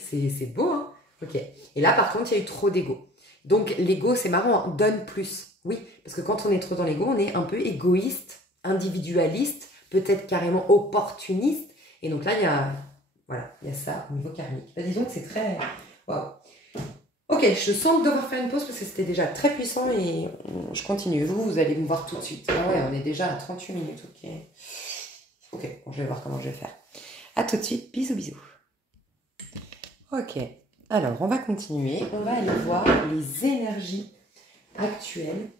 c'est beau, hein? Ok, et là par contre il y a eu trop d'ego. Donc l'ego, c'est marrant, hein, donne plus. Oui, parce que quand on est trop dans l'ego, on est un peu égoïste, individualiste, peut-être carrément opportuniste, et donc là il y a... Voilà, il y a ça au niveau karmique. Bah, disons que c'est très... Waouh. Ok, je sens devoir faire une pause parce que c'était déjà très puissant et je continue. Vous allez me voir tout de suite. Ah ouais, on est déjà à 38 minutes, ok. Ok, bon, je vais voir comment je vais faire. À tout de suite, bisous, bisous. Ok, alors on va continuer. On va aller voir les énergies actuelles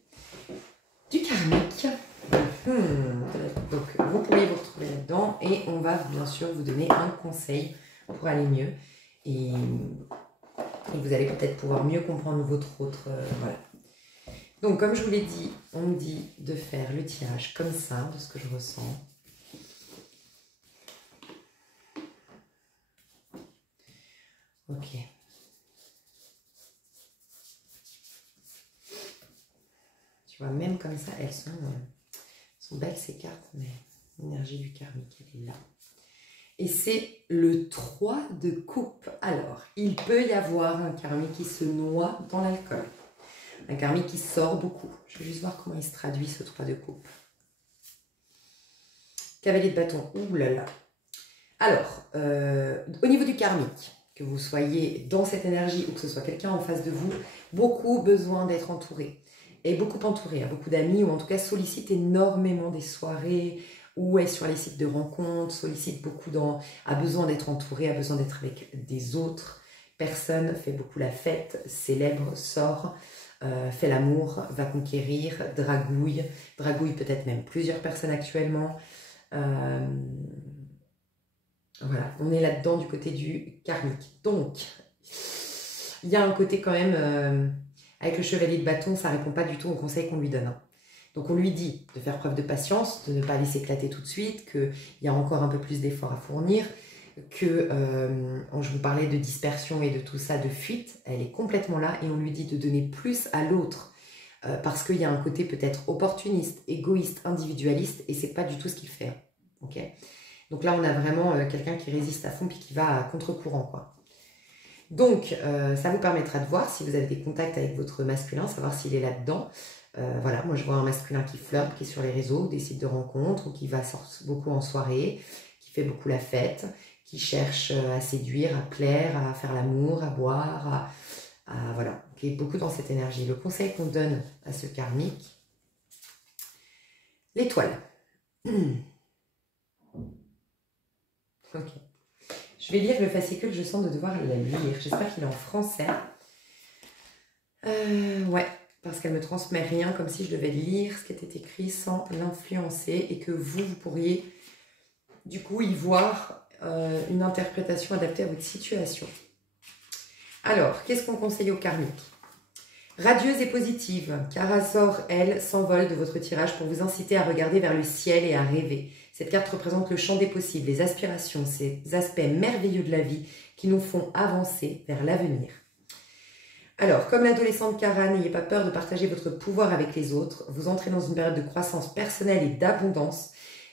du karmique. Donc vous pourriez vous retrouver là-dedans et on va bien sûr vous donner un conseil pour aller mieux et vous allez peut-être pouvoir mieux comprendre votre autre voilà. Donc comme je vous l'ai dit, on me dit de faire le tirage comme ça, de ce que je ressens. Ok. Tu vois, même comme ça, elles sont belles ces cartes, mais l'énergie du karmique, elle est là. Et c'est le 3 de coupe. Alors, il peut y avoir un karmique qui se noie dans l'alcool. Un karmique qui sort beaucoup. Je vais juste voir comment il se traduit, ce 3 de coupe. Cavalier de bâton. Ouh là là. Alors, au niveau du karmique, que vous soyez dans cette énergie ou que ce soit quelqu'un en face de vous, beaucoup besoin d'être entouré. Et beaucoup entouré, beaucoup d'amis, ou en tout cas sollicite énormément des soirées ou est sur les sites de rencontres, sollicite beaucoup a besoin d'être entouré, a besoin d'être avec des autres personnes, fait beaucoup la fête, célèbre, sort, fait l'amour, va conquérir, dragouille peut-être même plusieurs personnes actuellement. Voilà, on est là-dedans du côté du karmique. Donc, il y a un côté quand même, avec le chevalier de bâton, ça ne répond pas du tout au conseil qu'on lui donne. Hein. Donc on lui dit de faire preuve de patience, de ne pas laisser éclater tout de suite, qu'il y a encore un peu plus d'efforts à fournir, que je vous parlais de dispersion et de tout ça, de fuite, elle est complètement là et on lui dit de donner plus à l'autre parce qu'il y a un côté peut-être opportuniste, égoïste, individualiste et c'est pas du tout ce qu'il fait. Okay, donc là on a vraiment quelqu'un qui résiste à fond puis qui va à contre-courant quoi. Donc ça vous permettra de voir si vous avez des contacts avec votre masculin, savoir s'il est là-dedans. Voilà, moi je vois un masculin qui flirte, qui est sur les réseaux, des sites de rencontres ou qui va sortir beaucoup en soirée, qui fait beaucoup la fête, qui cherche à séduire, à plaire, à faire l'amour, à boire, voilà, qui est beaucoup dans cette énergie. Le conseil qu'on donne à ce karmique, l'étoile. Ok. Je vais lire le fascicule, je sens de devoir la lire. J'espère qu'il est en français. Ouais, parce qu'elle ne me transmet rien, comme si je devais lire ce qui était écrit sans l'influencer et que vous pourriez du coup y voir une interprétation adaptée à votre situation. Alors, qu'est-ce qu'on conseille au karmique? Radieuse et positive, car Azor, elle, s'envole de votre tirage pour vous inciter à regarder vers le ciel et à rêver. Cette carte représente le champ des possibles, les aspirations, ces aspects merveilleux de la vie qui nous font avancer vers l'avenir. Alors, comme l'adolescente Cara, n'ayez pas peur de partager votre pouvoir avec les autres. Vous entrez dans une période de croissance personnelle et d'abondance.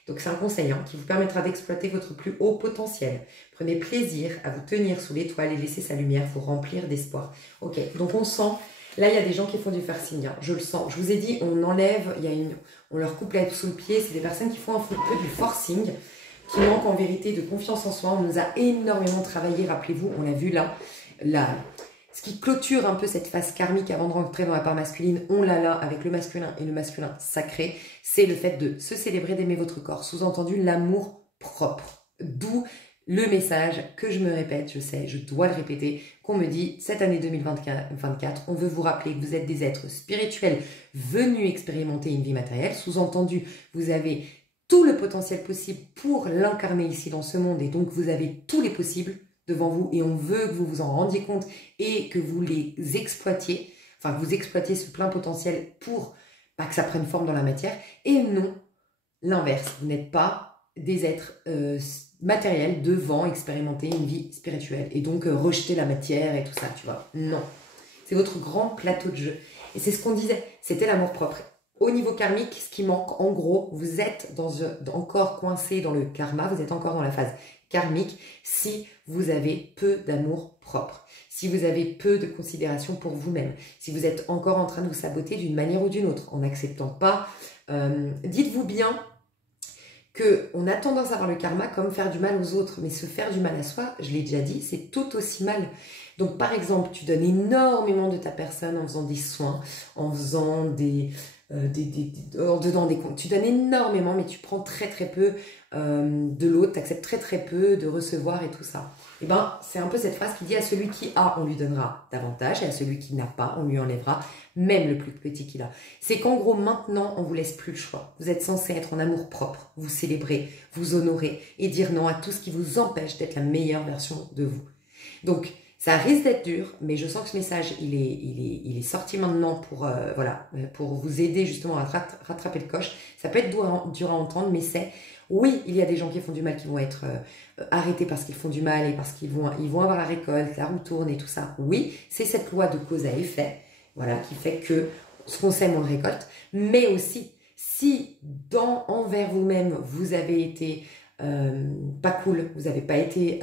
Donc, c'est un conseil qui vous permettra d'exploiter votre plus haut potentiel. Prenez plaisir à vous tenir sous l'étoile et laissez sa lumière vous remplir d'espoir. Ok, donc on sent... Là, il y a des gens qui font du forcing, je le sens. Je vous ai dit, on enlève, on leur coupe la sous le pied. C'est des personnes qui font un peu du forcing, qui manquent en vérité de confiance en soi. On nous a énormément travaillé, rappelez-vous, on l'a vu là. Ce qui clôture un peu cette phase karmique avant de rentrer dans la part masculine, on l'a là avec le masculin et le masculin sacré, c'est le fait de se célébrer, d'aimer votre corps. Sous-entendu, l'amour propre. D'où le message que je me répète, je sais, je dois le répéter, qu'on me dit, cette année 2024, on veut vous rappeler que vous êtes des êtres spirituels venus expérimenter une vie matérielle. Sous-entendu, vous avez tout le potentiel possible pour l'incarner ici dans ce monde et donc vous avez tous les possibles devant vous et on veut que vous vous en rendiez compte et que vous les exploitiez, enfin que vous exploitiez ce plein potentiel pour que ça prenne forme dans la matière et non l'inverse, vous n'êtes pas des êtres matériels devant expérimenter une vie spirituelle et donc rejeter la matière et tout ça, tu vois, non, c'est votre grand plateau de jeu et c'est ce qu'on disait, c'était l'amour propre. Au niveau karmique, ce qui manque, en gros, vous êtes encore coincé dans le karma, vous êtes encore dans la phase karmique si vous avez peu d'amour propre, si vous avez peu de considération pour vous-même, si vous êtes encore en train de vous saboter d'une manière ou d'une autre, en n'acceptant pas, dites-vous bien qu'on a tendance à voir le karma comme faire du mal aux autres, mais se faire du mal à soi, je l'ai déjà dit, c'est tout aussi mal. Donc par exemple, tu donnes énormément de ta personne en faisant des soins, en faisant en donnant des comptes. Tu donnes énormément, mais tu prends très très peu de l'autre, tu acceptes très très peu de recevoir et tout ça. Et ben, c'est un peu cette phrase qui dit à celui qui a, on lui donnera davantage, et à celui qui n'a pas, on lui enlèvera même le plus petit qu'il a. C'est qu'en gros, maintenant, on vous laisse plus le choix. Vous êtes censé être en amour propre, vous célébrer, vous honorer et dire non à tout ce qui vous empêche d'être la meilleure version de vous. Donc, ça risque d'être dur, mais je sens que ce message, il est sorti maintenant pour, voilà, pour vous aider justement à rattraper le coche. Ça peut être dur à entendre, mais c'est, oui, il y a des gens qui font du mal, qui vont être arrêtés parce qu'ils font du mal et parce qu'ils vont avoir la récolte, la roue tourne et tout ça. Oui, c'est cette loi de cause à effet, voilà, qui fait que ce qu'on sème, on le récolte. Mais aussi, si envers vous-même, vous avez été... pas cool, vous n'avez pas été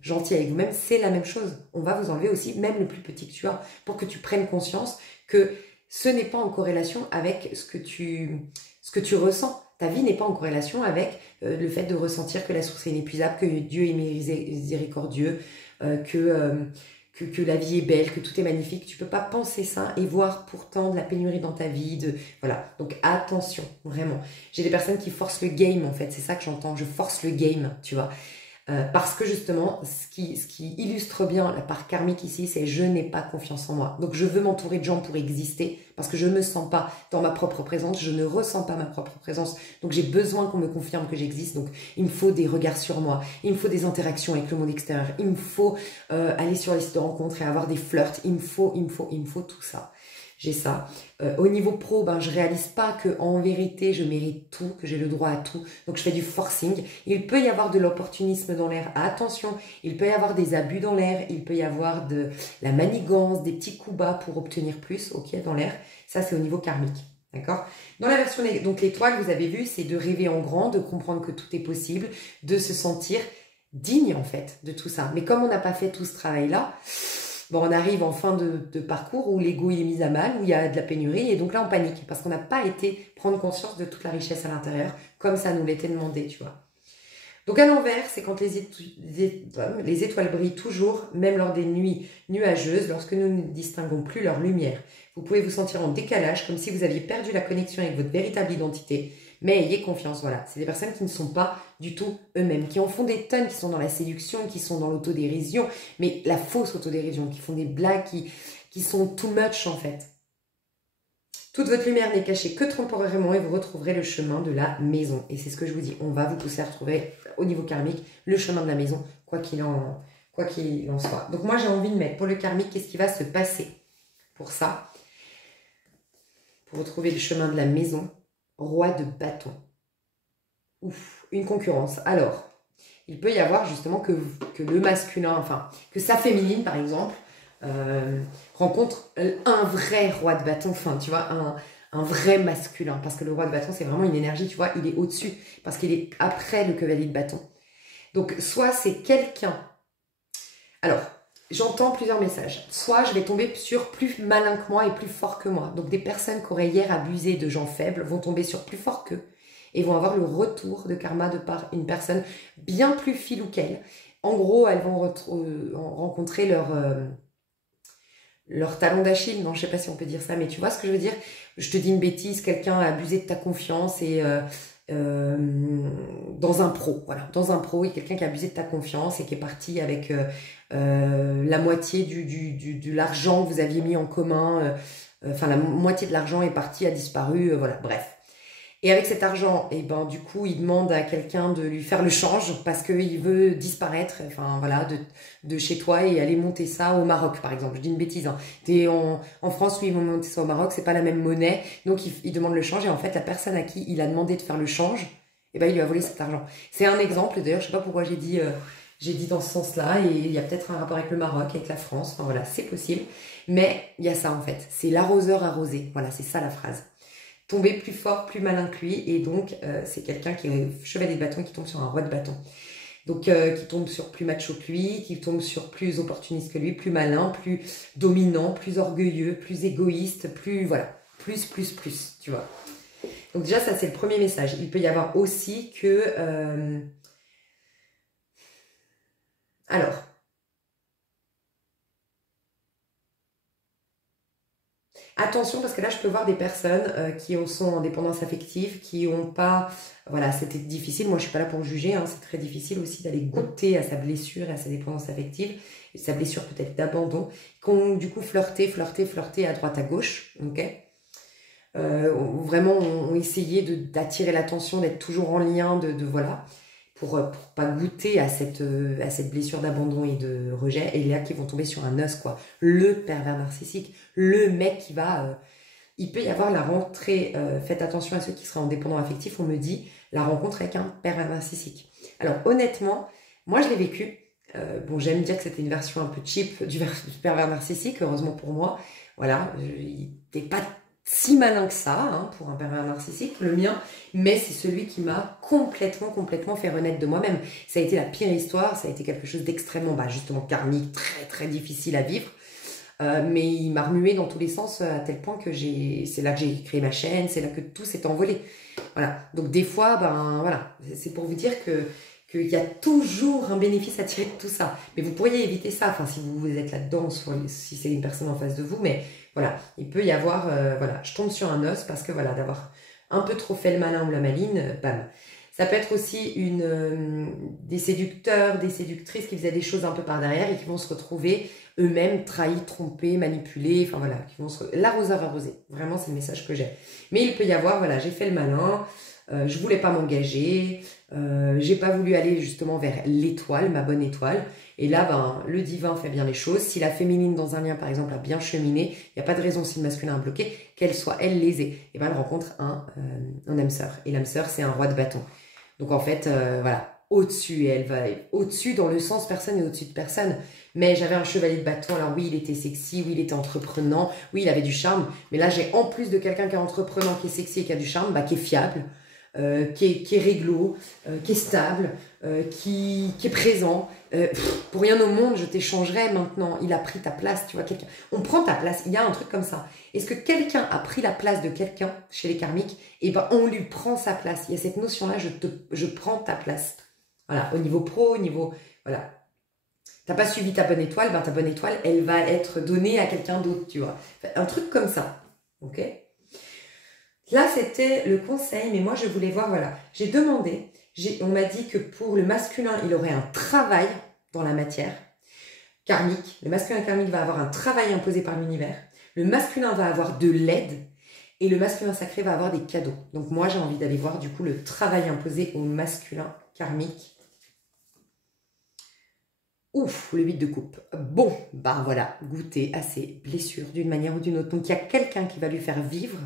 gentil avec vous-même, c'est la même chose. On va vous enlever aussi, même le plus petit que tu as, pour que tu prennes conscience que ce n'est pas en corrélation avec ce que tu ressens. Ta vie n'est pas en corrélation avec le fait de ressentir que la source est inépuisable, que Dieu est miséricordieux, que que la vie est belle, que tout est magnifique. Tu peux pas penser ça et voir pourtant de la pénurie dans ta vie. Voilà, donc attention, vraiment. J'ai des personnes qui forcent le game en fait, c'est ça que j'entends, je force le game, tu vois. Parce que justement, ce qui illustre bien la part karmique ici, c'est je n'ai pas confiance en moi. Donc je veux m'entourer de gens pour exister, parce que je ne me sens pas dans ma propre présence, je ne ressens pas ma propre présence. Donc j'ai besoin qu'on me confirme que j'existe. Donc il me faut des regards sur moi, il me faut des interactions avec le monde extérieur, il me faut aller sur les sites de rencontres et avoir des flirts, il me faut tout ça. J'ai ça. Au niveau pro, ben, je réalise pas que en vérité, je mérite tout, que j'ai le droit à tout. Donc, je fais du forcing. Il peut y avoir de l'opportunisme dans l'air. Attention, il peut y avoir des abus dans l'air. Il peut y avoir de la manigance, des petits coups bas pour obtenir plus, ok, dans l'air. Ça, c'est au niveau karmique. D'accord? Dans la version, donc l'étoile, vous avez vu, c'est de rêver en grand, de comprendre que tout est possible, de se sentir digne, en fait, de tout ça. Mais comme on n'a pas fait tout ce travail-là, bon, on arrive en fin de parcours où l'ego est mis à mal, où il y a de la pénurie, et donc là on panique, parce qu'on n'a pas été prendre conscience de toute la richesse à l'intérieur, comme ça nous l'était demandé, tu vois. Donc à l'envers, c'est quand les étoiles brillent toujours, même lors des nuits nuageuses, lorsque nous ne distinguons plus leur lumière. Vous pouvez vous sentir en décalage, comme si vous aviez perdu la connexion avec votre véritable identité, mais ayez confiance, voilà. C'est des personnes qui ne sont pas du tout eux-mêmes, qui en font des tonnes, qui sont dans la séduction, qui sont dans l'autodérision, mais la fausse autodérision, qui font des blagues, qui sont too much en fait. Toute votre lumière n'est cachée que temporairement et vous retrouverez le chemin de la maison. Et c'est ce que je vous dis, on va vous pousser à retrouver au niveau karmique le chemin de la maison, quoi qu'il en soit. Donc moi j'ai envie de mettre pour le karmique, qu'est-ce qui va se passer pour ça? Pour retrouver le chemin de la maison, roi de bâton. Ouf, une concurrence. Alors, il peut y avoir justement que le masculin, enfin, que sa féminine par exemple, rencontre un vrai roi de bâton, enfin, tu vois, un vrai masculin. Parce que le roi de bâton, c'est vraiment une énergie, tu vois, il est au-dessus, parce qu'il est après le cavalier de bâton. Donc, soit c'est quelqu'un... Alors, j'entends plusieurs messages. Soit je vais tomber sur plus malin que moi et plus fort que moi. Donc, des personnes qui auraient hier abusé de gens faibles vont tomber sur plus fort qu'eux et vont avoir le retour de karma de par une personne bien plus filou qu'elle. En gros, elles vont rencontrer leur talon d'Achille. Non, je sais pas si on peut dire ça, mais tu vois ce que je veux dire? Je te dis une bêtise, quelqu'un a abusé de ta confiance et... dans un pro, voilà, dans un pro, il y a quelqu'un qui a abusé de ta confiance et qui est parti avec la moitié de l'argent que vous aviez mis en commun, enfin la moitié de l'argent est partie, a disparu, voilà, bref. Et avec cet argent, et ben du coup, il demande à quelqu'un de lui faire le change parce qu'il veut disparaître, enfin voilà, de chez toi et aller monter ça au Maroc, par exemple. Je dis une bêtise, hein. T'es en France, lui, ils vont monter ça au Maroc, c'est pas la même monnaie, donc il demande le change et en fait, la personne à qui il a demandé de faire le change, et ben il lui a volé cet argent. C'est un exemple, d'ailleurs, je sais pas pourquoi j'ai dit dans ce sens-là, et il y a peut-être un rapport avec le Maroc, avec la France, enfin voilà, c'est possible, mais il y a ça en fait, c'est l'arroseur arrosé, voilà, c'est ça la phrase. Tomber plus fort, plus malin que lui, et donc c'est quelqu'un qui est chevalier de bâton qui tombe sur un roi de bâton. Donc qui tombe sur plus macho que lui, qui tombe sur plus opportuniste que lui, plus malin, plus dominant, plus orgueilleux, plus égoïste, plus voilà, plus, tu vois. Donc déjà ça c'est le premier message. Il peut y avoir aussi que... Alors... Attention, parce que là, je peux voir des personnes qui sont en dépendance affective, qui n'ont pas... Voilà, c'était difficile. Moi, je ne suis pas là pour juger. Hein, c'est très difficile aussi d'aller goûter à sa blessure et à sa dépendance affective. Et sa blessure peut-être d'abandon. Qui ont du coup flirté à droite, à gauche. Ok, vraiment, ont essayé d'attirer l'attention, d'être toujours en lien, voilà. Pour pas goûter à cette blessure d'abandon et de rejet, et là qui vont tomber sur un os, quoi. Le pervers narcissique, le mec qui va... il peut y avoir la rentrée, faites attention à ceux qui seraient en dépendant affectif, on me dit la rencontre avec un pervers narcissique. Alors honnêtement, moi je l'ai vécu, bon j'aime dire que c'était une version un peu cheap du pervers narcissique, heureusement pour moi, voilà, il n'était pas si malin que ça, hein, pour un pervers narcissique, le mien, mais c'est celui qui m'a complètement fait renaître de moi-même. Ça a été la pire histoire, ça a été quelque chose d'extrêmement, justement karmique, très difficile à vivre, mais il m'a remué dans tous les sens à tel point que c'est là que j'ai créé ma chaîne, c'est là que tout s'est envolé. Voilà, donc des fois, voilà, c'est pour vous dire que qu'il y a toujours un bénéfice à tirer de tout ça. Mais vous pourriez éviter ça, enfin si vous êtes là-dedans, si c'est une personne en face de vous, mais voilà, il peut y avoir, voilà, je tombe sur un os parce que voilà, d'avoir un peu trop fait le malin ou la maline, bam. Ça peut être aussi des séducteurs, des séductrices qui faisaient des choses un peu par derrière et qui vont se retrouver eux-mêmes trahis, trompés, manipulés, enfin voilà, qui vont l'arroseur arrosé. Vraiment, c'est le message que j'ai. Mais il peut y avoir, voilà, j'ai fait le malin, je voulais pas m'engager, j'ai pas voulu aller justement vers l'étoile, ma bonne étoile. Et là, ben, le divin fait bien les choses. Si la féminine dans un lien, par exemple, a bien cheminé, il n'y a pas de raison si le masculin a bloqué, qu'elle soit, elle, lésée. Et ben, elle rencontre un âme sœur. Et l'âme sœur, c'est un roi de bâton. Donc, en fait, voilà, au-dessus. Et elle va au-dessus dans le sens personne n'est au-dessus de personne. Mais j'avais un chevalier de bâton. Alors oui, il était sexy, oui, il était entreprenant, oui, il avait du charme. Mais là, j'ai en plus de quelqu'un qui est entreprenant, qui est sexy et qui a du charme, bah, qui est fiable. Qui est réglo, qui est stable, qui est présent. Pour rien au monde, je t'échangerais maintenant. Il a pris ta place, tu vois, quelqu'un. On prend ta place, il y a un truc comme ça. Est-ce que quelqu'un a pris la place de quelqu'un chez les karmiques? Et ben, on lui prend sa place. Il y a cette notion-là, je prends ta place. Voilà, au niveau pro, au niveau... Voilà. T'as pas suivi ta bonne étoile, ben ta bonne étoile, elle va être donnée à quelqu'un d'autre, tu vois. Un truc comme ça, ok? Là, c'était le conseil, mais moi, je voulais voir, voilà, j'ai demandé, on m'a dit que pour le masculin, il aurait un travail dans la matière karmique. Le masculin karmique va avoir un travail imposé par l'univers. Le masculin va avoir de l'aide et le masculin sacré va avoir des cadeaux. Donc moi, j'ai envie d'aller voir, du coup, le travail imposé au masculin karmique. Ouf, le 8 de coupe. Bon, bah voilà, goûter à ses blessures d'une manière ou d'une autre. Donc, il y a quelqu'un qui va lui faire vivre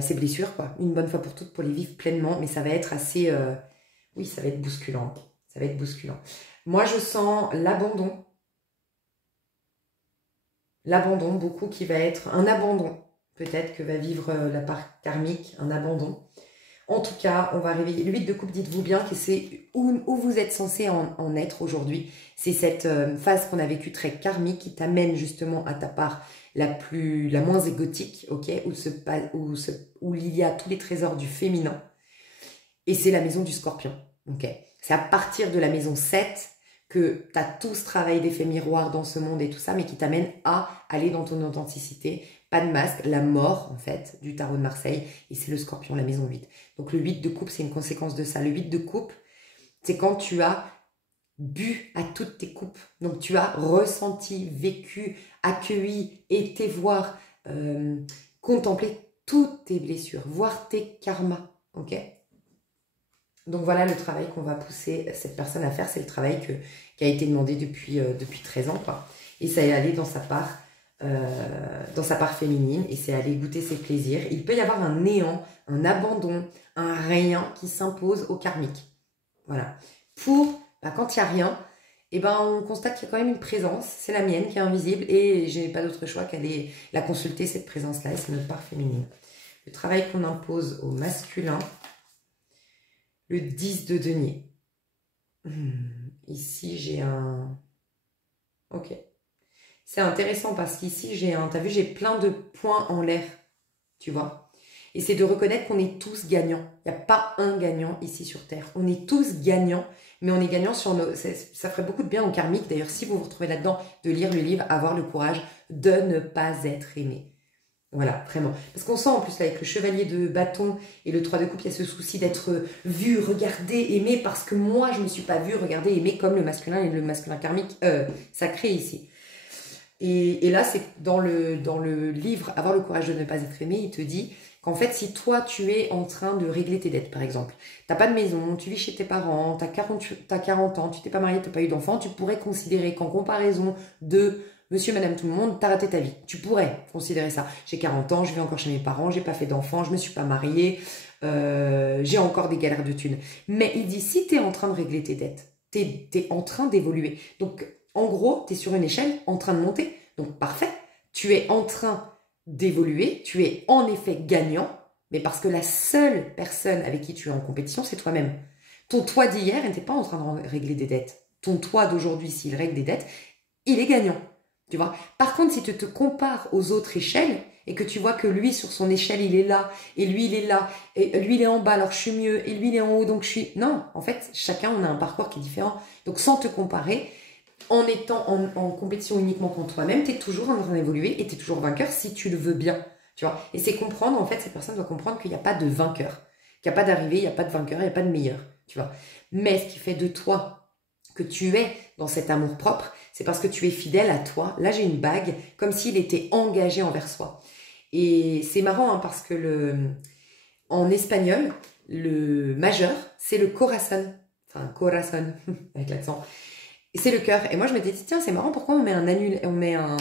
ces blessures, quoi. Une bonne fois pour toutes pour les vivre pleinement, mais ça va être assez... oui, ça va être bousculant. Ça va être bousculant. Moi, je sens l'abandon. L'abandon, beaucoup qui va être un abandon. Peut-être que va vivre la part karmique, un abandon. En tout cas, on va réveiller. Le 8 de coupe, dites-vous bien que c'est où vous êtes censé en être aujourd'hui. C'est cette phase qu'on a vécue très karmique qui t'amène justement à ta part la moins égotique, ok, où il y a tous les trésors du féminin. Et c'est la maison du scorpion, ok. C'est à partir de la maison 7 que tu as tout ce travail d'effet miroir dans ce monde et tout ça, mais qui t'amène à aller dans ton authenticité. Pas de masque, la mort, en fait, du tarot de Marseille. Et c'est le scorpion, la maison 8. Donc, le 8 de coupe, c'est une conséquence de ça. Le 8 de coupe, c'est quand tu as bu à toutes tes coupes. Donc, tu as ressenti, vécu, accueilli, été voir, contempler toutes tes blessures, voir tes karmas, ok? Donc, voilà le travail qu'on va pousser cette personne à faire. C'est le travail qui a été demandé depuis 13 ans, quoi. Et ça est allé dans sa part féminine, et c'est aller goûter ses plaisirs. Il peut y avoir un néant, un abandon, un rien qui s'impose au karmique. Voilà. Quand il n'y a rien, et ben on constate qu'il y a quand même une présence, c'est la mienne qui est invisible, et je n'ai pas d'autre choix qu'aller la consulter, cette présence-là, et c'est notre part féminine. Le travail qu'on impose au masculin, le 10 de denier. Ici, j'ai un... Ok. C'est intéressant parce qu'ici, t'as vu, j'ai plein de points en l'air, tu vois. Et c'est de reconnaître qu'on est tous gagnants. Il n'y a pas un gagnant ici sur Terre. On est tous gagnants, mais on est gagnants sur nos... Ça ferait beaucoup de bien au karmique, d'ailleurs, si vous vous retrouvez là-dedans, de lire le livre, avoir le courage de ne pas être aimé. Voilà, vraiment. Parce qu'on sent en plus, là, avec le chevalier de bâton et le 3 de coupe, il y a ce souci d'être vu, regardé, aimé, parce que moi, je ne me suis pas vue, regardée, aimée comme le masculin et le masculin karmique sacré ici. Et là, c'est dans le livre « Avoir le courage de ne pas être aimé », il te dit qu'en fait, si toi, tu es en train de régler tes dettes, par exemple, tu n'as pas de maison, tu vis chez tes parents, tu as 40 ans, tu t'es pas marié, tu n'as pas eu d'enfant, tu pourrais considérer qu'en comparaison de monsieur, madame, tout le monde, tu as raté ta vie. Tu pourrais considérer ça. J'ai 40 ans, je vis encore chez mes parents, j'ai pas fait d'enfant, je me suis pas mariée, j'ai encore des galères de thunes. Mais il dit, si tu es en train de régler tes dettes, tu es en train d'évoluer. Donc, en gros, tu es sur une échelle en train de monter. Donc, parfait. Tu es en train d'évoluer. Tu es en effet gagnant. Mais parce que la seule personne avec qui tu es en compétition, c'est toi-même. Ton toi d'hier n'était pas en train de régler des dettes. Ton toi d'aujourd'hui, s'il règle des dettes, il est gagnant. Tu vois. Par contre, si tu te compares aux autres échelles, et que tu vois que lui, sur son échelle, il est là, et lui, il est là, et lui, il est en bas, alors je suis mieux, et lui, il est en haut, donc je suis... Non, en fait, chacun, on a un parcours qui est différent. Donc, sans te comparer, en étant en compétition uniquement contre toi-même, tu es toujours en train d'évoluer et tu es toujours vainqueur si tu le veux bien, tu vois. Et c'est comprendre, en fait, cette personne doit comprendre qu'il n'y a pas de vainqueur, qu'il n'y a pas d'arrivée, il n'y a pas de vainqueur, il n'y a pas de meilleur, tu vois. Mais ce qui fait de toi que tu es dans cet amour-propre, c'est parce que tu es fidèle à toi. Là, j'ai une bague, comme s'il était engagé envers soi. Et c'est marrant, hein, parce que en espagnol, le majeur, c'est le corazón. Enfin, corazón, avec l'accent. Et c'est le cœur. Et moi, je m'étais dit, tiens, c'est marrant, pourquoi on met un annulaire,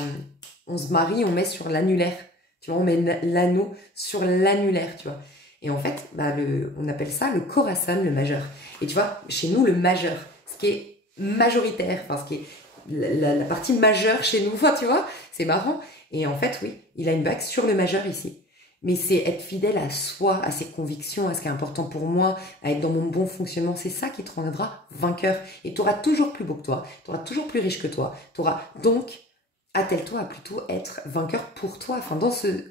on se marie, on met sur l'annulaire. Tu vois, on met l'anneau sur l'annulaire, tu vois. Et en fait, bah, on appelle ça le corazón, le majeur. Et tu vois, chez nous, le majeur, ce qui est majoritaire, enfin, ce qui est la partie majeure chez nous, enfin, tu vois, c'est marrant. Et en fait, oui, il a une bague sur le majeur ici. Mais c'est être fidèle à soi, à ses convictions, à ce qui est important pour moi, à être dans mon bon fonctionnement. C'est ça qui te rendra vainqueur. Et tu auras toujours plus beau que toi, tu auras toujours plus riche que toi. Donc, attelle-toi à plutôt être vainqueur pour toi, enfin,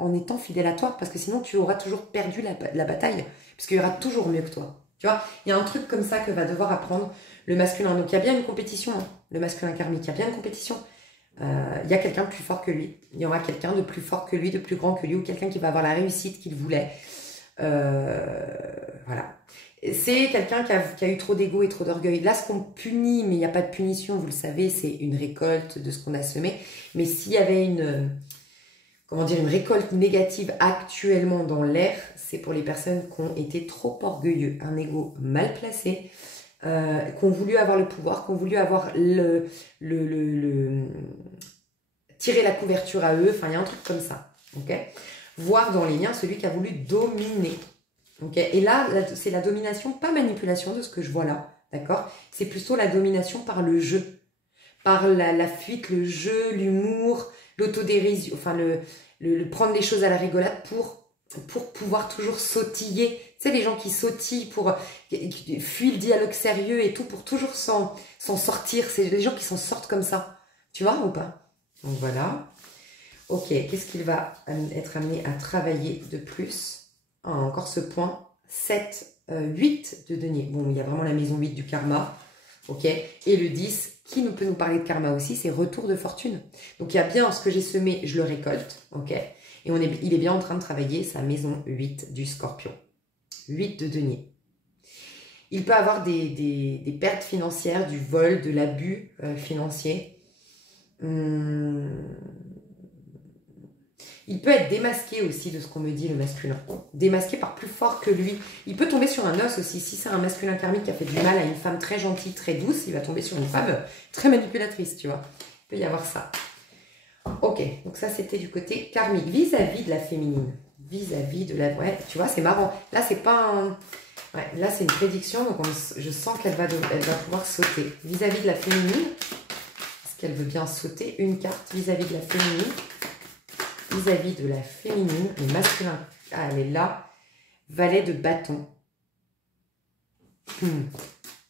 en étant fidèle à toi, parce que sinon tu auras toujours perdu la bataille, puisqu'il y aura toujours mieux que toi. Tu vois, il y a un truc comme ça que va devoir apprendre le masculin. Donc, il y a bien une compétition, hein, le masculin karmique, il y a bien une compétition. Il y a quelqu'un de plus fort que lui. Il y aura quelqu'un de plus fort que lui, de plus grand que lui, ou quelqu'un qui va avoir la réussite qu'il voulait. Voilà. C'est quelqu'un qui a eu trop d'ego et trop d'orgueil. Là, ce qu'on punit, mais il n'y a pas de punition, vous le savez, c'est une récolte de ce qu'on a semé. Mais s'il y avait une récolte négative actuellement dans l'air, c'est pour les personnes qui ont été trop orgueilleux, un ego mal placé, qui ont voulu avoir le pouvoir, qui ont voulu avoir tirer la couverture à eux. Enfin, il y a un truc comme ça. Ok, voir dans les liens celui qui a voulu dominer. Okay. Et là, c'est la domination, pas manipulation de ce que je vois là. D'accord? C'est plutôt la domination par le jeu. Par la fuite, le jeu, l'humour, l'autodérision. Enfin, prendre les choses à la rigolade pour pouvoir toujours sautiller. Tu sais, les gens qui sautillent qui fuient le dialogue sérieux et tout pour toujours s'en sortir. C'est les gens qui s'en sortent comme ça. Tu vois ou pas? Donc voilà. Ok, qu'est-ce qu'il va être amené à travailler de plus? Ah, encore ce point. 7, 8 de denier. Bon, il y a vraiment la maison 8 du karma. Ok. Et le 10, qui peut nous parler de karma aussi, c'est retour de fortune. Donc il y a bien ce que j'ai semé, je le récolte. Ok. Et il est bien en train de travailler sa maison 8 du scorpion. 8 de denier. Il peut avoir des pertes financières, du vol, de l'abus financier. Il peut être démasqué aussi de ce qu'on me dit, le masculin. Démasqué par plus fort que lui. Il peut tomber sur un os aussi. Si c'est un masculin karmique qui a fait du mal à une femme très gentille, très douce, il va tomber sur une femme très manipulatrice, tu vois. Il peut y avoir ça. Ok, donc ça c'était du côté karmique. Vis-à-vis de la féminine. Vis-à-vis de la... Ouais, tu vois, c'est marrant. Là, c'est pas un... Ouais, là, c'est une prédiction, donc je sens qu'elle va pouvoir sauter. Vis-à-vis de la féminine, est-ce qu'elle veut bien sauter une carte vis-à-vis de la féminine? Vis-à-vis de la féminine, le masculin, ah, elle est là, valet de bâton.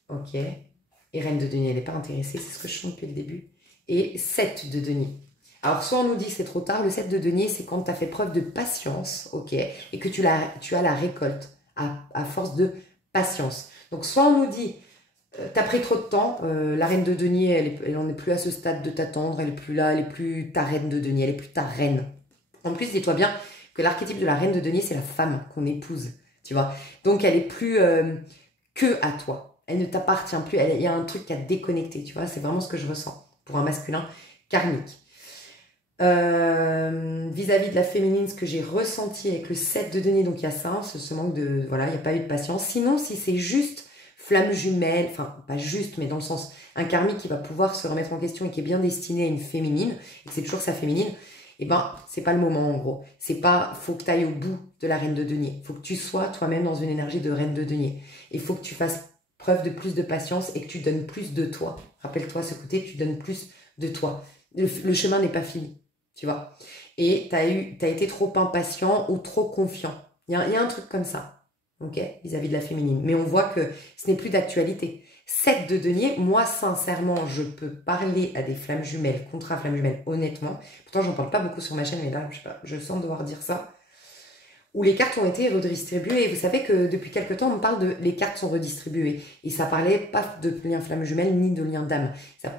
Ok. Et reine de denier, elle n'est pas intéressée, c'est ce que je sens depuis le début. Et 7 de denier. Alors, soit on nous dit que c'est trop tard, le 7 de denier, c'est quand tu as fait preuve de patience, ok, et que tu as la récolte à force de patience. Donc, soit on nous dit, t'as pris trop de temps, la reine de denier, elle n'en est plus à ce stade de t'attendre, elle n'est plus là, elle n'est plus ta reine de denier, elle n'est plus ta reine. En plus, dis-toi bien que l'archétype de la reine de denier, c'est la femme qu'on épouse, tu vois. Donc, elle est plus que à toi. Elle ne t'appartient plus. Il y a un truc qui a déconnecté, tu vois. C'est vraiment ce que je ressens pour un masculin karmique. Vis-à-vis de la féminine, ce que j'ai ressenti avec le 7 de denier, donc il y a ça, ce manque de... Voilà, il n'y a pas eu de patience. Sinon, si c'est juste flamme jumelle, enfin, pas juste, mais dans le sens, un karmique qui va pouvoir se remettre en question et qui est bien destiné à une féminine, et que c'est toujours sa féminine, eh ben, c'est pas le moment en gros. C'est pas, faut que tu ailles au bout de la reine de denier. Faut que tu sois toi-même dans une énergie de reine de denier. Il faut que tu fasses preuve de plus de patience et que tu donnes plus de toi. Rappelle-toi ce côté, tu donnes plus de toi. Le chemin n'est pas fini, tu vois. Et t'as été trop impatient ou trop confiant. Il y a un truc comme ça. ok, vis-à-vis de la féminine. Mais on voit que ce n'est plus d'actualité. 7 de denier, moi, sincèrement, je peux parler à des flammes jumelles, contrat flammes jumelles, honnêtement. Pourtant, j'en parle pas beaucoup sur ma chaîne, mais là, je sais pas, je sens devoir dire ça. Où les cartes ont été redistribuées. Vous savez que depuis quelque temps, on parle de les cartes sont redistribuées. Et ça parlait pas de lien flamme jumelle ni de lien d'âme.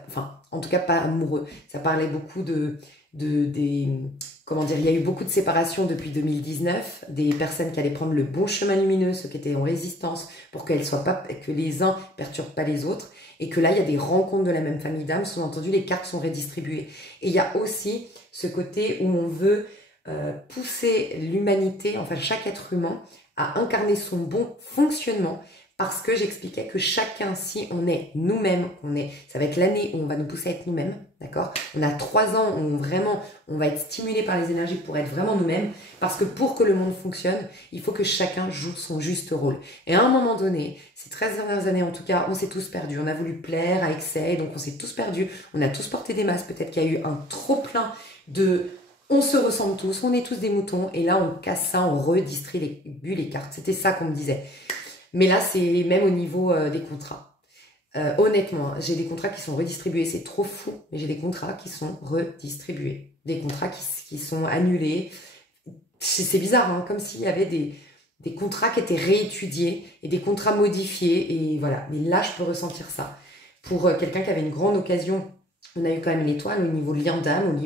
Enfin, en tout cas, pas amoureux. Ça parlait beaucoup comment dire, il y a eu beaucoup de séparations depuis 2019, des personnes qui allaient prendre le bon chemin lumineux, ceux qui étaient en résistance, pour que les uns perturbent pas les autres, et que là, il y a des rencontres de la même famille d'âmes, sous-entendu, les cartes sont redistribuées. Et il y a aussi ce côté où on veut pousser l'humanité, enfin chaque être humain, à incarner son bon fonctionnement, parce que j'expliquais que chacun, si on est nous-mêmes, ça va être l'année où on va nous pousser à être nous-mêmes, d'accord? On a 3 ans où on va être stimulé par les énergies pour être vraiment nous-mêmes, parce que pour que le monde fonctionne, il faut que chacun joue son juste rôle. Et à un moment donné, ces 13 dernières années en tout cas, on s'est tous perdus, on a voulu plaire à excès, donc on s'est tous perdus, on a tous porté des masques, peut-être qu'il y a eu un trop-plein de... On se ressemble tous, on est tous des moutons, et là on casse ça, on redistribue les cartes. C'était ça qu'on me disait. Mais là, c'est même au niveau des contrats. Honnêtement, j'ai des contrats qui sont redistribués, c'est trop fou, mais j'ai des contrats qui sont redistribués. Des contrats qui sont annulés. C'est bizarre, hein, comme s'il y avait des contrats qui étaient réétudiés et des contrats modifiés, et voilà. Mais là, je peux ressentir ça. Pour quelqu'un qui avait une grande occasion, on a eu quand même l'étoile au niveau lien d'âme,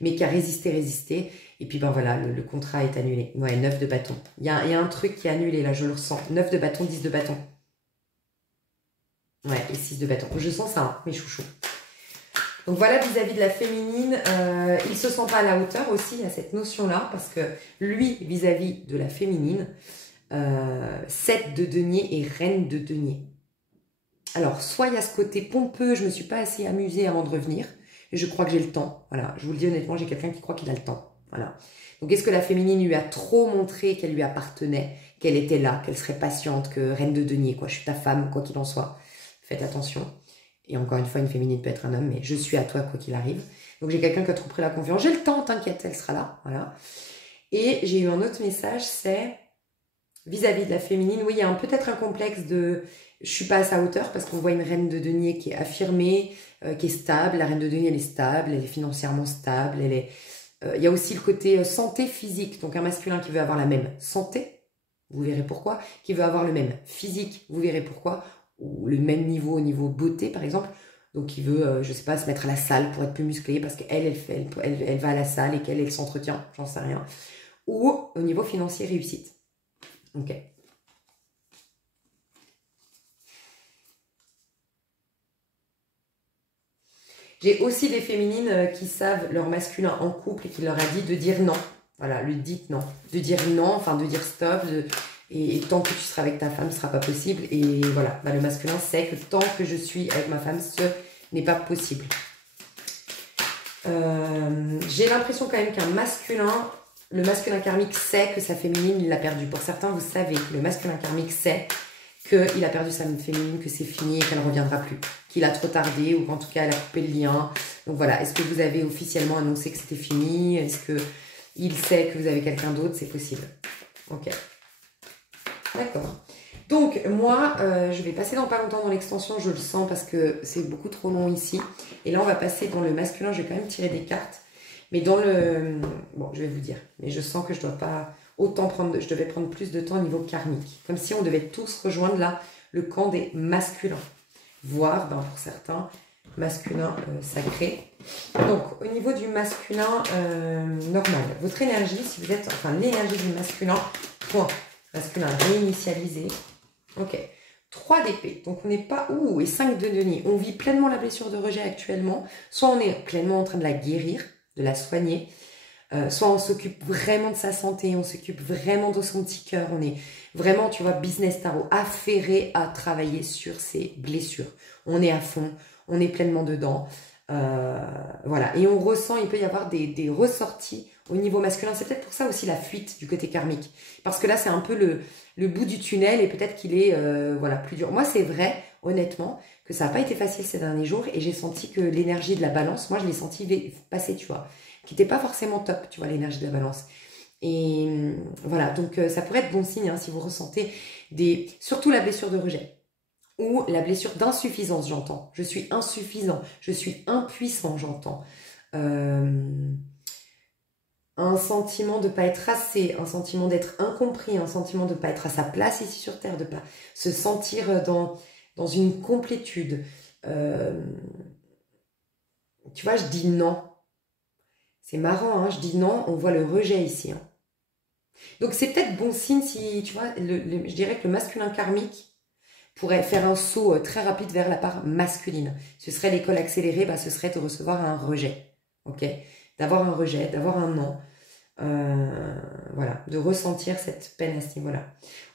mais qui a résisté. Et puis ben voilà, le contrat est annulé. Ouais, 9 de bâton. Il y a un truc qui est annulé là, je le ressens. 9 de bâton, 10 de bâton. Ouais, et 6 de bâton. Je sens ça, hein, mes chouchous. Donc voilà, vis-à-vis de la féminine, il se sent pas à la hauteur aussi à cette notion-là, parce que lui, vis-à-vis de la féminine, 7 de denier et reine de denier. Alors, soit il y a ce côté pompeux, je me suis pas assez amusée avant de revenir, et je crois que j'ai le temps. Voilà, je vous le dis honnêtement, j'ai quelqu'un qui croit qu'il a le temps. Voilà. Donc, est-ce que la féminine lui a trop montré qu'elle lui appartenait, qu'elle était là, qu'elle serait patiente, que reine de denier, quoi, je suis ta femme, quoi qu'il en soit. Faites attention. Et encore une fois, une féminine peut être un homme, mais je suis à toi, quoi qu'il arrive. Donc, j'ai quelqu'un qui a trop pris la confiance. J'ai le temps, t'inquiète, elle sera là. Voilà. Et j'ai eu un autre message, c'est vis-à-vis de la féminine. Oui, il y a peut-être un complexe de je suis pas à sa hauteur, parce qu'on voit une reine de denier qui est affirmée, qui est stable. La reine de denier, elle est stable, elle est financièrement stable, elle est... il y a aussi le côté santé physique, donc un masculin qui veut avoir la même santé, vous verrez pourquoi, qui veut avoir le même physique, vous verrez pourquoi, ou le même niveau au niveau beauté par exemple, donc qui veut, je sais pas, se mettre à la salle pour être plus musclé, parce qu'elle elle va à la salle et qu'elle s'entretient, j'en sais rien, ou au niveau financier réussite. Ok. J'ai aussi des féminines qui savent leur masculin en couple et qui leur a dit de dire non. Voilà, lui dites non. De dire non, enfin de dire stop. Et tant que tu seras avec ta femme, ce ne sera pas possible. Et voilà, bah, le masculin sait que tant que je suis avec ma femme, ce n'est pas possible. J'ai l'impression quand même qu'un masculin, le masculin karmique sait que sa féminine, il l'a perdue. Pour certains, vous savez que le masculin karmique sait qu'il a perdu sa féminine, que c'est fini et qu'elle ne reviendra plus. Qu'il a trop tardé ou qu'en tout cas, elle a coupé le lien. Donc voilà, est-ce que vous avez officiellement annoncé que c'était fini? Est-ce qu'il sait que vous avez quelqu'un d'autre? C'est possible. Ok. D'accord. Donc moi, je vais passer dans pas longtemps dans l'extension, je le sens parce que c'est beaucoup trop long ici. Et là, on va passer dans le masculin, je vais quand même tirer des cartes. Mais dans le... Bon, je vais vous dire. Mais je sens que je dois pas... je devais prendre plus de temps au niveau karmique. Comme si on devait tous rejoindre là le camp des masculins. Voire, ben, pour certains, masculin sacré. Donc, au niveau du masculin normal, votre énergie, si vous êtes... Enfin, l'énergie du masculin, point. Masculin réinitialisé. Ok. 3 d'épée. Donc, on n'est pas... Ouh, et 5 de denier. On vit pleinement la blessure de rejet actuellement. Soit on est pleinement en train de la guérir, de la soigner. Soit on s'occupe vraiment de sa santé, on s'occupe vraiment de son petit cœur, on est vraiment, tu vois, business tarot, affairé à travailler sur ses blessures. On est à fond, on est pleinement dedans. Voilà, et on ressent, il peut y avoir des ressorties au niveau masculin. C'est peut-être pour ça aussi la fuite du côté karmique. Parce que là, c'est un peu le bout du tunnel et peut-être qu'il est voilà, plus dur. Moi, c'est vrai, honnêtement, que ça n'a pas été facile ces derniers jours et j'ai senti que l'énergie de la balance, moi, je l'ai senti passer, tu vois, qui n'était pas forcément top, tu vois, l'énergie de la balance. Et voilà, donc ça pourrait être bon signe hein, si vous ressentez surtout la blessure de rejet ou la blessure d'insuffisance, j'entends. Je suis insuffisant, je suis impuissant, j'entends. Un sentiment de ne pas être assez, un sentiment d'être incompris, un sentiment de ne pas être à sa place ici sur Terre, de ne pas se sentir dans une complétude. Tu vois, je dis non. C'est marrant, hein, je dis non, on voit le rejet ici. Hein. Donc c'est peut-être bon signe si, tu vois, je dirais que le masculin karmique pourrait faire un saut très rapide vers la part masculine. Ce serait l'école accélérée, bah, ce serait de recevoir un rejet. Ok, d'avoir un rejet, d'avoir un non. Voilà, de ressentir cette peine à ce niveau-là.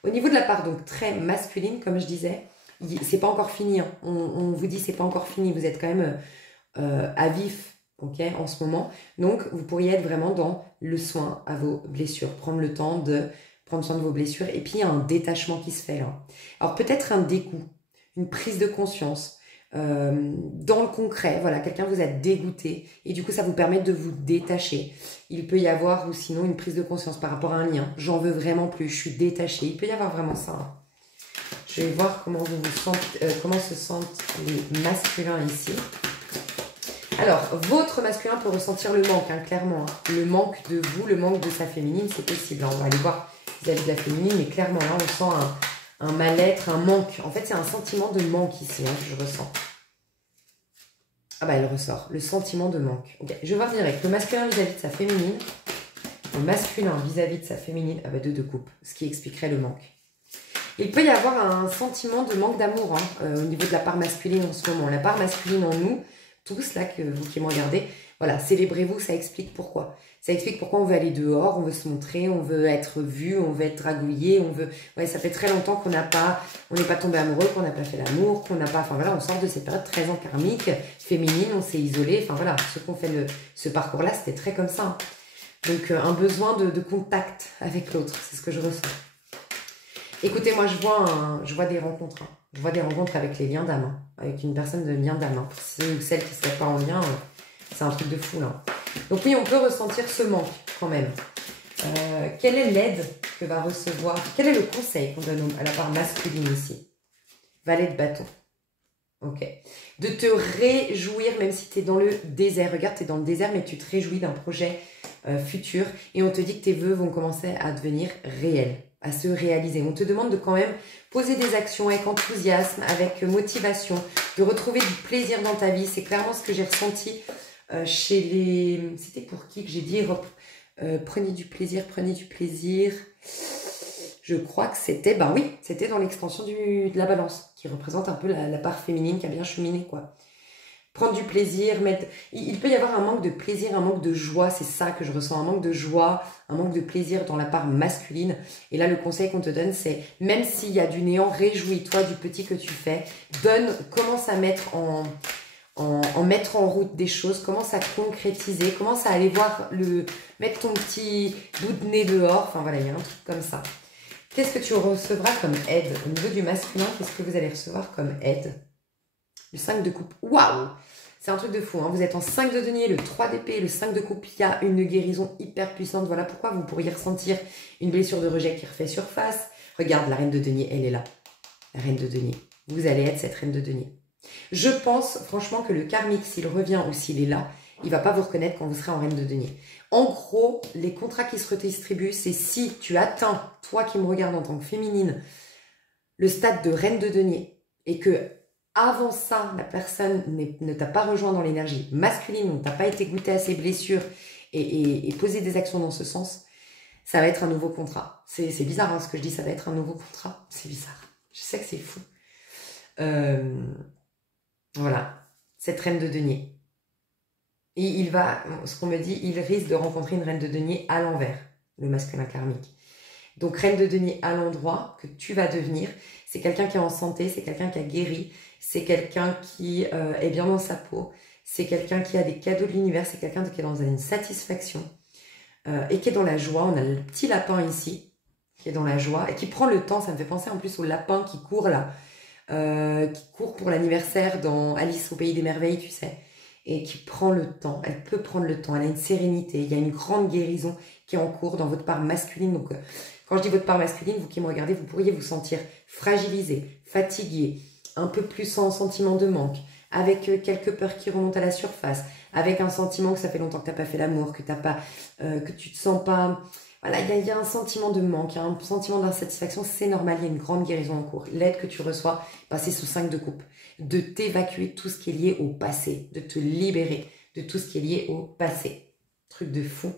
Au niveau de la part donc très masculine, comme je disais, c'est pas encore fini. Hein. On vous dit c'est pas encore fini. Vous êtes quand même à vif, ok, en ce moment. Donc vous pourriez être vraiment dans le soin à vos blessures, prendre le temps de prendre soin de vos blessures. Et puis il y a un détachement qui se fait là. Alors peut-être un dégoût, une prise de conscience. Dans le concret, voilà, quelqu'un vous a dégoûté et du coup ça vous permet de vous détacher. Il peut y avoir ou sinon une prise de conscience par rapport à un lien. J'en veux vraiment plus, je suis détachée. Il peut y avoir vraiment ça. Hein. Je vais voir comment vous vous sentez, comment se sentent les masculins ici. Alors, votre masculin peut ressentir le manque, hein, clairement. Hein. Le manque de vous, le manque de sa féminine, c'est possible. Hein. On va aller voir vis-à-vis de la féminine, mais clairement là on sent un mal-être, un manque. En fait, c'est un sentiment de manque ici hein, que je ressens. Ah bah, elle ressort. Le sentiment de manque. Okay. Je vais voir direct. Le masculin vis-à-vis de sa féminine. Le masculin vis-à-vis de sa féminine. Ah bah, deux de coupe. Ce qui expliquerait le manque. Il peut y avoir un sentiment de manque d'amour hein, au niveau de la part masculine en ce moment. La part masculine en nous, tous là, vous qui me regardez, voilà, célébrez-vous, ça explique pourquoi. Ça explique pourquoi on veut aller dehors, on veut se montrer, on veut être vu, on veut être dragouillé, on veut... Ouais, ça fait très longtemps qu'on n'est pas tombé amoureux, qu'on n'a pas fait l'amour, qu'on n'a pas... Enfin voilà, on sort de ces périodes très en karmique, féminine, on s'est isolé. Enfin voilà, ceux qui ont fait ce parcours-là, c'était très comme ça. Hein. Donc un besoin de contact avec l'autre, c'est ce que je ressens. Écoutez, moi je vois des rencontres. Hein. Je vois des rencontres avec les liens d'âme, hein, avec une personne de lien d'âme. Hein. Pour ceux ou celles qui ne seraient pas en lien, c'est un truc de fou là. Donc oui, on peut ressentir ce manque quand même. Quelle est l'aide que va recevoir? Quel est le conseil qu'on donne à la part masculine ici? Valet de bâton. Ok. De te réjouir même si tu es dans le désert. Regarde, tu es dans le désert mais tu te réjouis d'un projet futur. Et on te dit que tes vœux vont commencer à devenir réels, à se réaliser. On te demande de quand même poser des actions avec enthousiasme, avec motivation, de retrouver du plaisir dans ta vie. C'est clairement ce que j'ai ressenti chez les... C'était pour qui que j'ai dit prenez du plaisir, prenez du plaisir. Je crois que c'était... Ben oui, c'était dans l'extension de la balance, qui représente un peu la part féminine qui a bien cheminé, quoi. Prendre du plaisir, mettre... Il peut y avoir un manque de plaisir, un manque de joie, c'est ça que je ressens, un manque de joie, un manque de plaisir dans la part masculine. Et là, le conseil qu'on te donne, c'est même s'il y a du néant, réjouis-toi du petit que tu fais. Commence à mettre mettre en route des choses, commence à concrétiser, commence à aller voir, mettre ton petit bout de nez dehors. Enfin voilà, il y a un truc comme ça. Qu'est-ce que tu recevras comme aide? Au niveau du masculin, qu'est-ce que vous allez recevoir comme aide? Le 5 de coupe. Waouh! C'est un truc de fou. Hein. Vous êtes en 5 de denier, le 3 d'épée, le 5 de coupe. Il y a une guérison hyper puissante. Voilà pourquoi vous pourriez ressentir une blessure de rejet qui refait surface. Regarde, la reine de denier, elle est là. La reine de denier. Vous allez être cette reine de denier. Je pense franchement que le karmique, s'il revient ou s'il est là, il ne va pas vous reconnaître quand vous serez en reine de denier. En gros, les contrats qui se redistribuent, c'est si tu atteins, toi qui me regardes en tant que féminine, le stade de reine de denier et que avant ça, la personne ne t'a pas rejoint dans l'énergie masculine, ne t'a pas été goûté à ses blessures et posé des actions dans ce sens, ça va être un nouveau contrat. C'est bizarre hein, ce que je dis, ça va être un nouveau contrat. C'est bizarre. Je sais que c'est fou. Voilà, cette reine de denier. Et ce qu'on me dit, il risque de rencontrer une reine de denier à l'envers, le masculin karmique. Donc, reine de denier à l'endroit que tu vas devenir, c'est quelqu'un qui est en santé, c'est quelqu'un qui a guéri, c'est quelqu'un qui est bien dans sa peau, c'est quelqu'un qui a des cadeaux de l'univers, c'est quelqu'un qui est dans une satisfaction et qui est dans la joie. On a le petit lapin ici, qui est dans la joie et qui prend le temps. Ça me fait penser en plus au lapin qui court là, qui court pour l'anniversaire dans Alice au Pays des Merveilles, tu sais, et qui prend le temps. Elle peut prendre le temps, elle a une sérénité, il y a une grande guérison qui est en cours dans votre part masculine. Donc, quand je dis votre part masculine, vous qui me regardez, vous pourriez vous sentir fragilisé, fatigué, un peu plus en sentiment de manque, avec quelques peurs qui remontent à la surface, avec un sentiment que ça fait longtemps que tu n'as pas fait l'amour, que tu te sens pas... Voilà, il y a un sentiment de manque, il y a un sentiment d'insatisfaction, c'est normal, il y a une grande guérison en cours. L'aide que tu reçois, c'est sous 5 de coupe. De t'évacuer tout ce qui est lié au passé, de te libérer de tout ce qui est lié au passé. Truc de fou.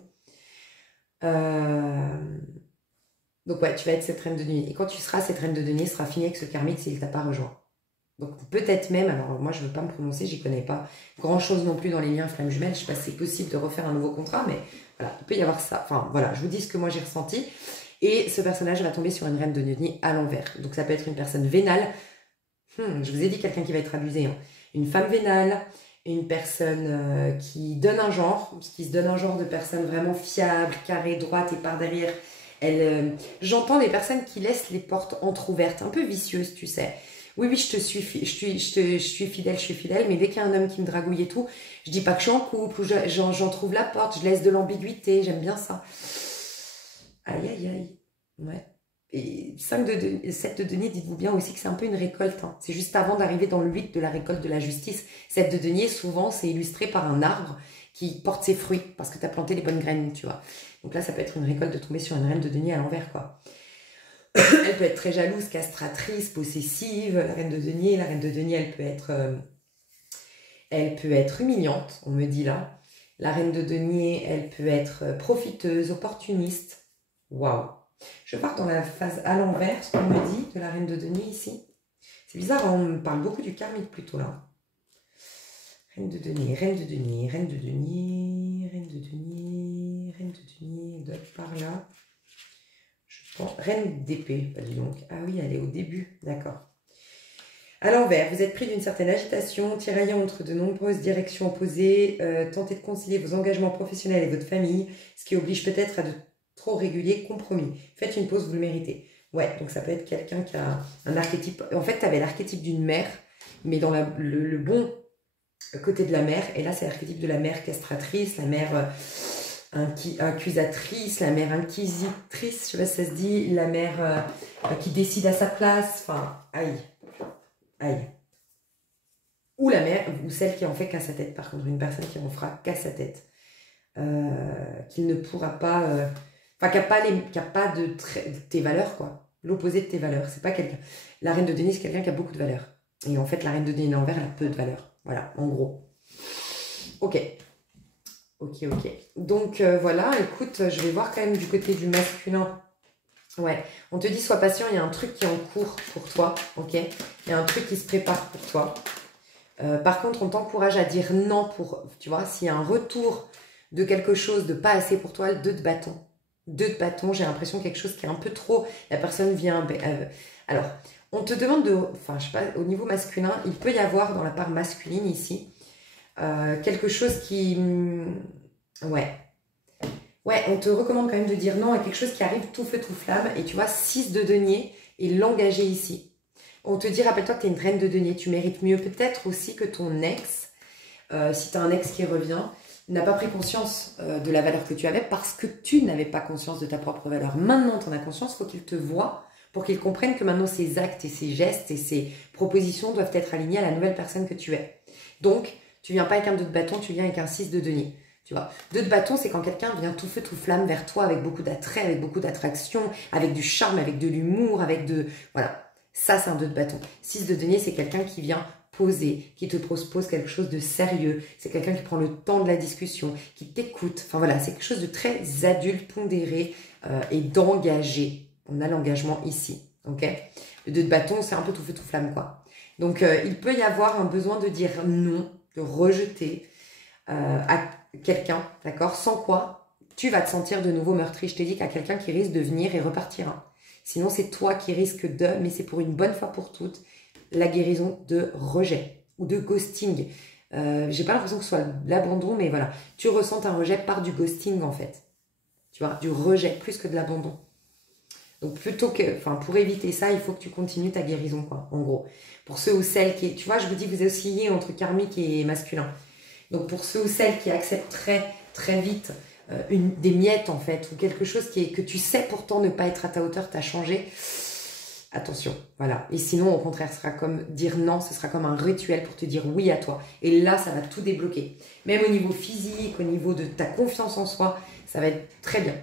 Donc ouais, tu vas être cette reine de denier. Et quand tu seras cette reine de denier, ce sera fini avec ce karmique s'il ne t'a pas rejoint. Donc peut-être même, alors moi je ne veux pas me prononcer, j'y connais pas grand chose non plus dans les liens flammes jumelles, je sais pas si c'est possible de refaire un nouveau contrat, mais voilà, il peut y avoir ça. Enfin voilà, je vous dis ce que moi j'ai ressenti. Et ce personnage va tomber sur une reine de denier à l'envers. Donc ça peut être une personne vénale. Je vous ai dit quelqu'un qui va être abusé. Hein. Une femme vénale, une personne qui donne un genre, qui se donne un genre de personne vraiment fiable, carrée, droite et par derrière. J'entends des personnes qui laissent les portes entrouvertes, un peu vicieuses, tu sais. Oui, je suis fidèle, mais dès qu'il y a un homme qui me dragouille et tout, je dis pas que je suis en couple, ou j'en trouve la porte, je laisse de l'ambiguïté, j'aime bien ça. Aïe, aïe, aïe. Ouais. Et 7 de denier, dites-vous bien aussi que c'est un peu une récolte. Hein. C'est juste avant d'arriver dans le 8 de la récolte de la justice. 7 de denier, souvent, c'est illustré par un arbre qui porte ses fruits, parce que tu as planté les bonnes graines, tu vois. Donc là, ça peut être une récolte de tomber sur une reine de denier à l'envers, quoi. Elle peut être très jalouse, castratrice, possessive, la reine de denier. La reine de denier, elle peut être humiliante, on me dit là. La reine de denier, elle peut être profiteuse, opportuniste. Waouh! Je pars dans la phase à l'envers, ce qu'on me dit de la reine de denier ici. C'est bizarre, on me parle beaucoup du karmique plutôt là. Reine de denier, reine de denier, reine de denier, reine de denier, reine de denier, elle doit être par là. Reine d'épée, dis donc. Ah oui, elle est au début, d'accord. À l'envers, vous êtes pris d'une certaine agitation, tiraillant entre de nombreuses directions opposées, tentez de concilier vos engagements professionnels et votre famille, ce qui oblige peut-être à de trop réguliers compromis. Faites une pause, vous le méritez. Ouais, donc ça peut être quelqu'un qui a un archétype. En fait, tu avais l'archétype d'une mère, mais dans le bon côté de la mère, et là, c'est l'archétype de la mère castratrice, la mère... accusatrice, la mère inquisitrice, je sais pas si ça se dit, la mère qui décide à sa place, enfin, aïe, aïe. Ou la mère, ou celle qui en fait qu'à sa tête, par contre, une personne qui en fera qu'à sa tête, qu'il ne pourra pas, enfin, qui a pas de tes valeurs, quoi, l'opposé de tes valeurs, c'est pas quelqu'un, la reine de denier, c'est quelqu'un qui a beaucoup de valeurs, et en fait, la reine de denier l'envers, elle a peu de valeurs, voilà, en gros. Ok. Ok. Donc voilà, écoute, je vais voir quand même du côté du masculin. Ouais, on te dit sois patient, il y a un truc qui est en cours pour toi, ok? Il y a un truc qui se prépare pour toi. Par contre, on t'encourage à dire non pour, tu vois, s'il y a un retour de quelque chose de pas assez pour toi, 2 de bâton. 2 de bâton, j'ai l'impression quelque chose qui est un peu trop, la personne vient... alors, on te demande de... Enfin, je sais pas, au niveau masculin, il peut y avoir dans la part masculine ici, quelque chose qui... Ouais, on te recommande quand même de dire non à quelque chose qui arrive tout feu, tout flamme. Et tu vois, 6 de denier et l'engager ici. On te dit, rappelle-toi que tu es une reine de denier. Tu mérites mieux peut-être aussi que ton ex, si tu as un ex qui revient, n'a pas pris conscience de la valeur que tu avais parce que tu n'avais pas conscience de ta propre valeur. Maintenant, tu en as conscience, il faut qu'il te voie pour qu'il comprenne que maintenant, ses actes et ses gestes et ses propositions doivent être alignés à la nouvelle personne que tu es. Donc, tu viens pas avec un 2 de bâton, tu viens avec un 6 de denier. Tu vois, 2 de bâton, c'est quand quelqu'un vient tout feu, tout flamme vers toi avec beaucoup d'attrait, avec beaucoup d'attraction, avec du charme, avec de l'humour, avec de... Voilà, ça c'est un 2 de bâton. 6 de denier, c'est quelqu'un qui vient poser, qui te propose quelque chose de sérieux. C'est quelqu'un qui prend le temps de la discussion, qui t'écoute. Enfin voilà, c'est quelque chose de très adulte, pondéré et d'engagé. On a l'engagement ici, ok? Le 2 de bâton, c'est un peu tout feu, tout flamme, quoi. Donc, il peut y avoir un besoin de dire non, de rejeter à quelqu'un, d'accord? Sans quoi, tu vas te sentir de nouveau meurtri. Je t'ai dit qu'il y a quelqu'un qui risque de venir et repartir. Hein. Sinon, c'est toi qui risques de, mais c'est pour une bonne fois pour toutes, la guérison de rejet ou de ghosting. J'ai pas l'impression que ce soit l'abandon, mais voilà. Tu ressens un rejet par du ghosting, en fait. Tu vois, du rejet plus que de l'abandon. Donc, plutôt que, enfin, pour éviter ça, il faut que tu continues ta guérison, quoi, en gros. Pour ceux ou celles qui, tu vois, je vous dis, vous oscillez entre karmique et masculin. Donc, pour ceux ou celles qui acceptent très, très vite des miettes en fait, ou quelque chose que tu sais pourtant ne pas être à ta hauteur, t'as changé, attention, voilà. Et sinon, au contraire, ce sera comme dire non, ce sera comme un rituel pour te dire oui à toi. Et là, ça va tout débloquer. Même au niveau physique, au niveau de ta confiance en soi, ça va être très bien.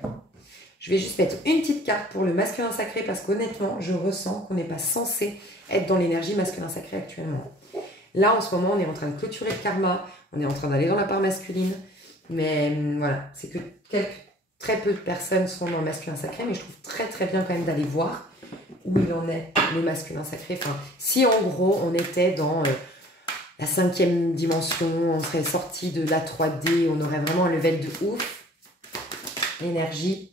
Je vais juste mettre une petite carte pour le masculin sacré parce qu'honnêtement, je ressens qu'on n'est pas censé être dans l'énergie masculin sacré actuellement. Là, en ce moment, on est en train de clôturer le karma, on est en train d'aller dans la part masculine. Mais voilà, c'est que très peu de personnes sont dans le masculin sacré, mais je trouve très très bien quand même d'aller voir où il en est, le masculin sacré. Enfin, si en gros on était dans la 5e dimension, on serait sorti de la 3D, on aurait vraiment un level de ouf. L'énergie,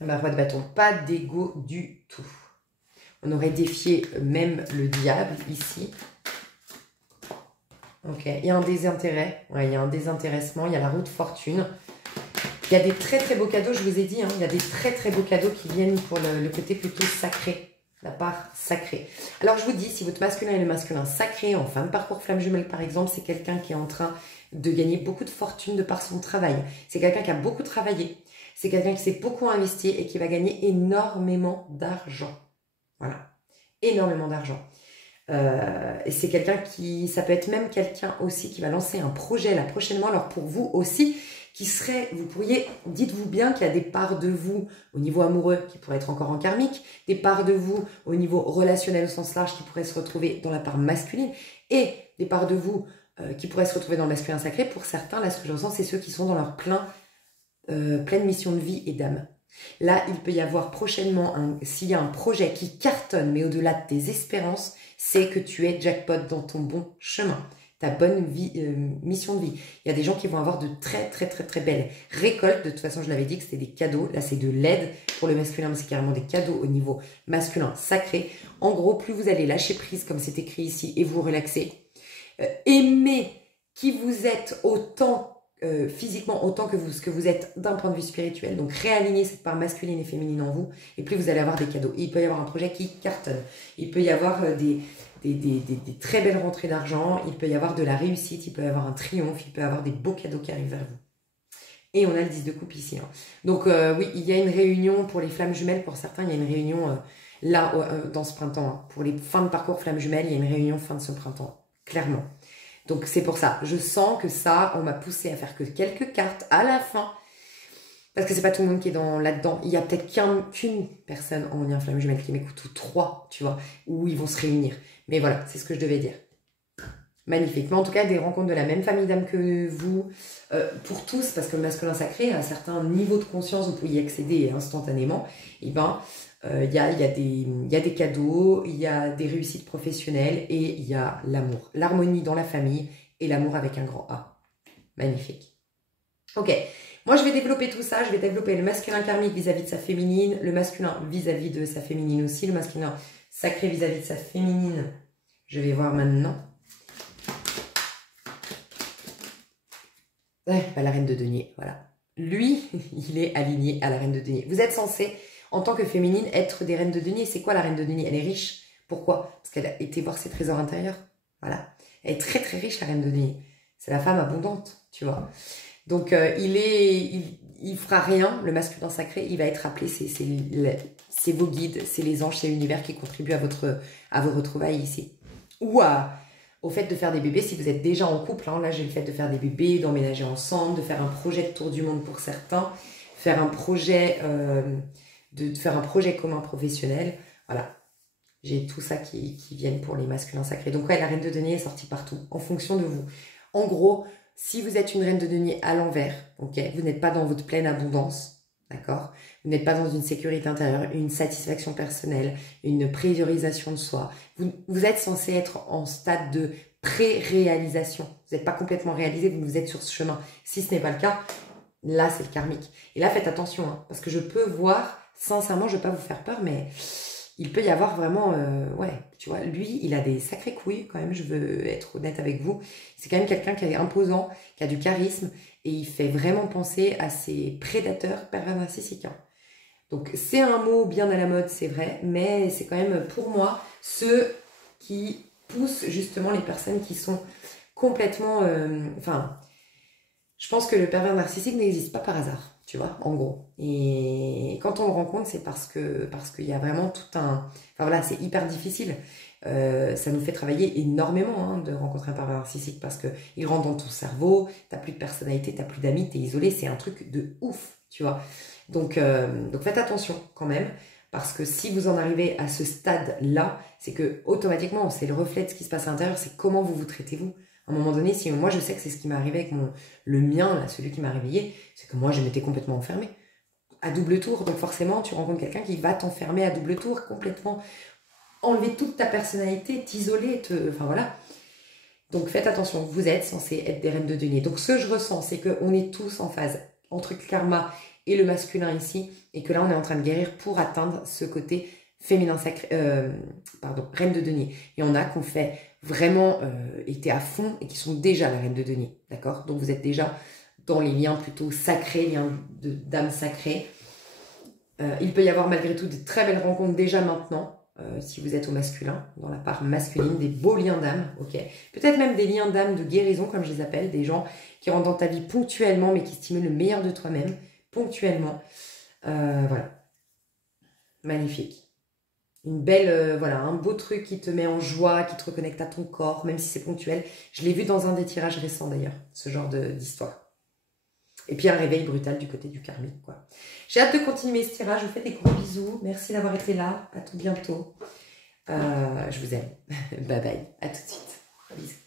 ma voix de bâton, pas d'ego du tout. On aurait défié même le diable ici. Ok, il y a un désintérêt, ouais, il y a un désintéressement, il y a la roue de fortune. Il y a des très très beaux cadeaux, je vous ai dit, hein, il y a des très très beaux cadeaux qui viennent pour le côté plutôt sacré, la part sacrée. Alors je vous dis, si votre masculin est le masculin sacré, en fin de parcours flamme jumelle par exemple, c'est quelqu'un qui est en train de gagner beaucoup de fortune de par son travail. C'est quelqu'un qui a beaucoup travaillé, c'est quelqu'un qui s'est beaucoup investi et qui va gagner énormément d'argent. Voilà, énormément d'argent. Et c'est quelqu'un qui, ça peut être même quelqu'un aussi qui va lancer un projet là prochainement, alors pour vous aussi, qui serait, vous pourriez, dites-vous bien qu'il y a des parts de vous au niveau amoureux qui pourraient être encore en karmique, des parts de vous au niveau relationnel au sens large qui pourraient se retrouver dans la part masculine, et des parts de vous qui pourraient se retrouver dans le masculin sacré. Pour certains, là ce que je ressens, c'est ceux qui sont dans leur pleine mission de vie et d'âme. Là, il peut y avoir prochainement, s'il y a un projet qui cartonne, mais au-delà de tes espérances, c'est que tu es jackpot dans ton bon chemin, ta bonne mission de vie. Il y a des gens qui vont avoir de très très très très belles récoltes. De toute façon, je l'avais dit que c'était des cadeaux. Là, c'est de l'aide pour le masculin, mais c'est carrément des cadeaux au niveau masculin sacré. En gros, plus vous allez lâcher prise, comme c'est écrit ici, et vous relaxer, aimer qui vous êtes autant physiquement autant que ce que vous êtes d'un point de vue spirituel, donc réaligner cette part masculine et féminine en vous, et plus vous allez avoir des cadeaux. Et il peut y avoir un projet qui cartonne, il peut y avoir des très belles rentrées d'argent, il peut y avoir de la réussite, il peut y avoir un triomphe, il peut y avoir des beaux cadeaux qui arrivent vers vous. Et on a le 10 de coupe ici. Hein. Donc oui, il y a une réunion pour les flammes jumelles, pour certains, il y a une réunion là, dans ce printemps. Hein. Pour les fins de parcours flammes jumelles, il y a une réunion fin de ce printemps, clairement. Donc c'est pour ça, je sens que ça, on m'a poussé à faire que quelques cartes à la fin, parce que c'est pas tout le monde qui est là-dedans. Il y a peut-être qu'une personne en lien flamme jumelle qui m'écoute, ou 3, tu vois, où ils vont se réunir. Mais voilà, c'est ce que je devais dire. Magnifique. Mais en tout cas, des rencontres de la même famille d'âme que vous, pour tous, parce que le masculin sacré, à un certain niveau de conscience, vous pouvez y accéder instantanément, et ben... il y a des cadeaux, il y a des réussites professionnelles et il y a l'amour. L'harmonie dans la famille et l'amour avec un grand A. Magnifique. Ok, moi je vais développer tout ça. Je vais développer le masculin karmique vis-à-vis de sa féminine, le masculin vis-à-vis de sa féminine aussi, le masculin sacré vis-à-vis de sa féminine. Je vais voir maintenant. La reine de denier, voilà. Lui, il est aligné à la reine de denier. Vous êtes censé... en tant que féminine, être des reines de denier. C'est quoi la reine de denier? Elle est riche. Pourquoi? Parce qu'elle a été voir ses trésors intérieurs. Voilà. Elle est très très riche, la reine de denier. C'est la femme abondante, tu vois. Donc, il fera rien, le masculin sacré, il va être appelé, c'est vos guides, c'est les anges, c'est l'univers qui contribue à vos retrouvailles ici. Ou au fait de faire des bébés, si vous êtes déjà en couple. Hein, là, j'ai le fait de faire des bébés, d'emménager ensemble, de faire un projet de tour du monde pour certains, faire un projet... de faire un projet commun professionnel, voilà. J'ai tout ça qui viennent pour les masculins sacrés. Donc ouais, la reine de denier est sortie partout, en fonction de vous. En gros, si vous êtes une reine de denier à l'envers, ok, vous n'êtes pas dans votre pleine abondance, d'accord? Vous n'êtes pas dans une sécurité intérieure, une satisfaction personnelle, une priorisation de soi. Vous êtes censé être en stade de pré-réalisation. Vous n'êtes pas complètement réalisé, vous êtes sur ce chemin. Si ce n'est pas le cas, là, c'est le karmique. Et là, faites attention, hein, parce que je peux voir... Sincèrement, je ne vais pas vous faire peur, mais il peut y avoir vraiment... ouais, tu vois, lui, il a des sacrées couilles quand même, je veux être honnête avec vous. C'est quand même quelqu'un qui est imposant, qui a du charisme, et il fait vraiment penser à ses prédateurs pervers narcissiques. Hein. Donc, c'est un mot bien à la mode, c'est vrai, mais c'est quand même, pour moi, ceux qui poussent justement les personnes qui sont complètement... Je pense que le pervers narcissique n'existe pas par hasard, tu vois, en gros. Et quand on le rencontre, c'est parce qu'il y a vraiment tout un... Enfin voilà, c'est hyper difficile. Ça nous fait travailler énormément hein, de rencontrer un pervers narcissique parce qu'il rentre dans ton cerveau, t'as plus de personnalité, t'as plus d'amis, t'es isolé, c'est un truc de ouf, tu vois. Donc faites attention quand même, parce que si vous en arrivez à ce stade-là, c'est que automatiquement, c'est le reflet de ce qui se passe à l'intérieur, c'est comment vous vous traitez vous. À un moment donné, si moi je sais que c'est ce qui m'est arrivé avec le mien, là, celui qui m'a réveillée, c'est que moi je m'étais complètement enfermée. À double tour, donc forcément tu rencontres quelqu'un qui va t'enfermer à double tour, complètement enlever toute ta personnalité, t'isoler, enfin voilà. Donc faites attention, vous êtes censés être des reines de denier. Donc ce que je ressens, c'est qu'on est tous en phase entre le karma et le masculin ici, et que là on est en train de guérir pour atteindre ce côté féminin sacré, reine de denier. Il y en a qu'on fait vraiment été à fond et qui sont déjà la reine de denier, d'accord? Donc vous êtes déjà dans les liens plutôt sacrés, liens d'âme sacrée. Il peut y avoir malgré tout de très belles rencontres déjà maintenant, si vous êtes au masculin, dans la part masculine, des beaux liens d'âme, ok? Peut-être même des liens d'âme de guérison, comme je les appelle, des gens qui rentrent dans ta vie ponctuellement, mais qui stimulent le meilleur de toi-même, ponctuellement. Voilà. Magnifique. Une belle, voilà, un beau truc qui te met en joie, qui te reconnecte à ton corps, même si c'est ponctuel. Je l'ai vu dans un des tirages récents d'ailleurs, ce genre d'histoire. Et puis un réveil brutal du côté du karmique, quoi. J'ai hâte de continuer ce tirage. Je vous fais des gros bisous. Merci d'avoir été là. À tout bientôt. Je vous aime. Bye bye. À tout de suite. Bisous.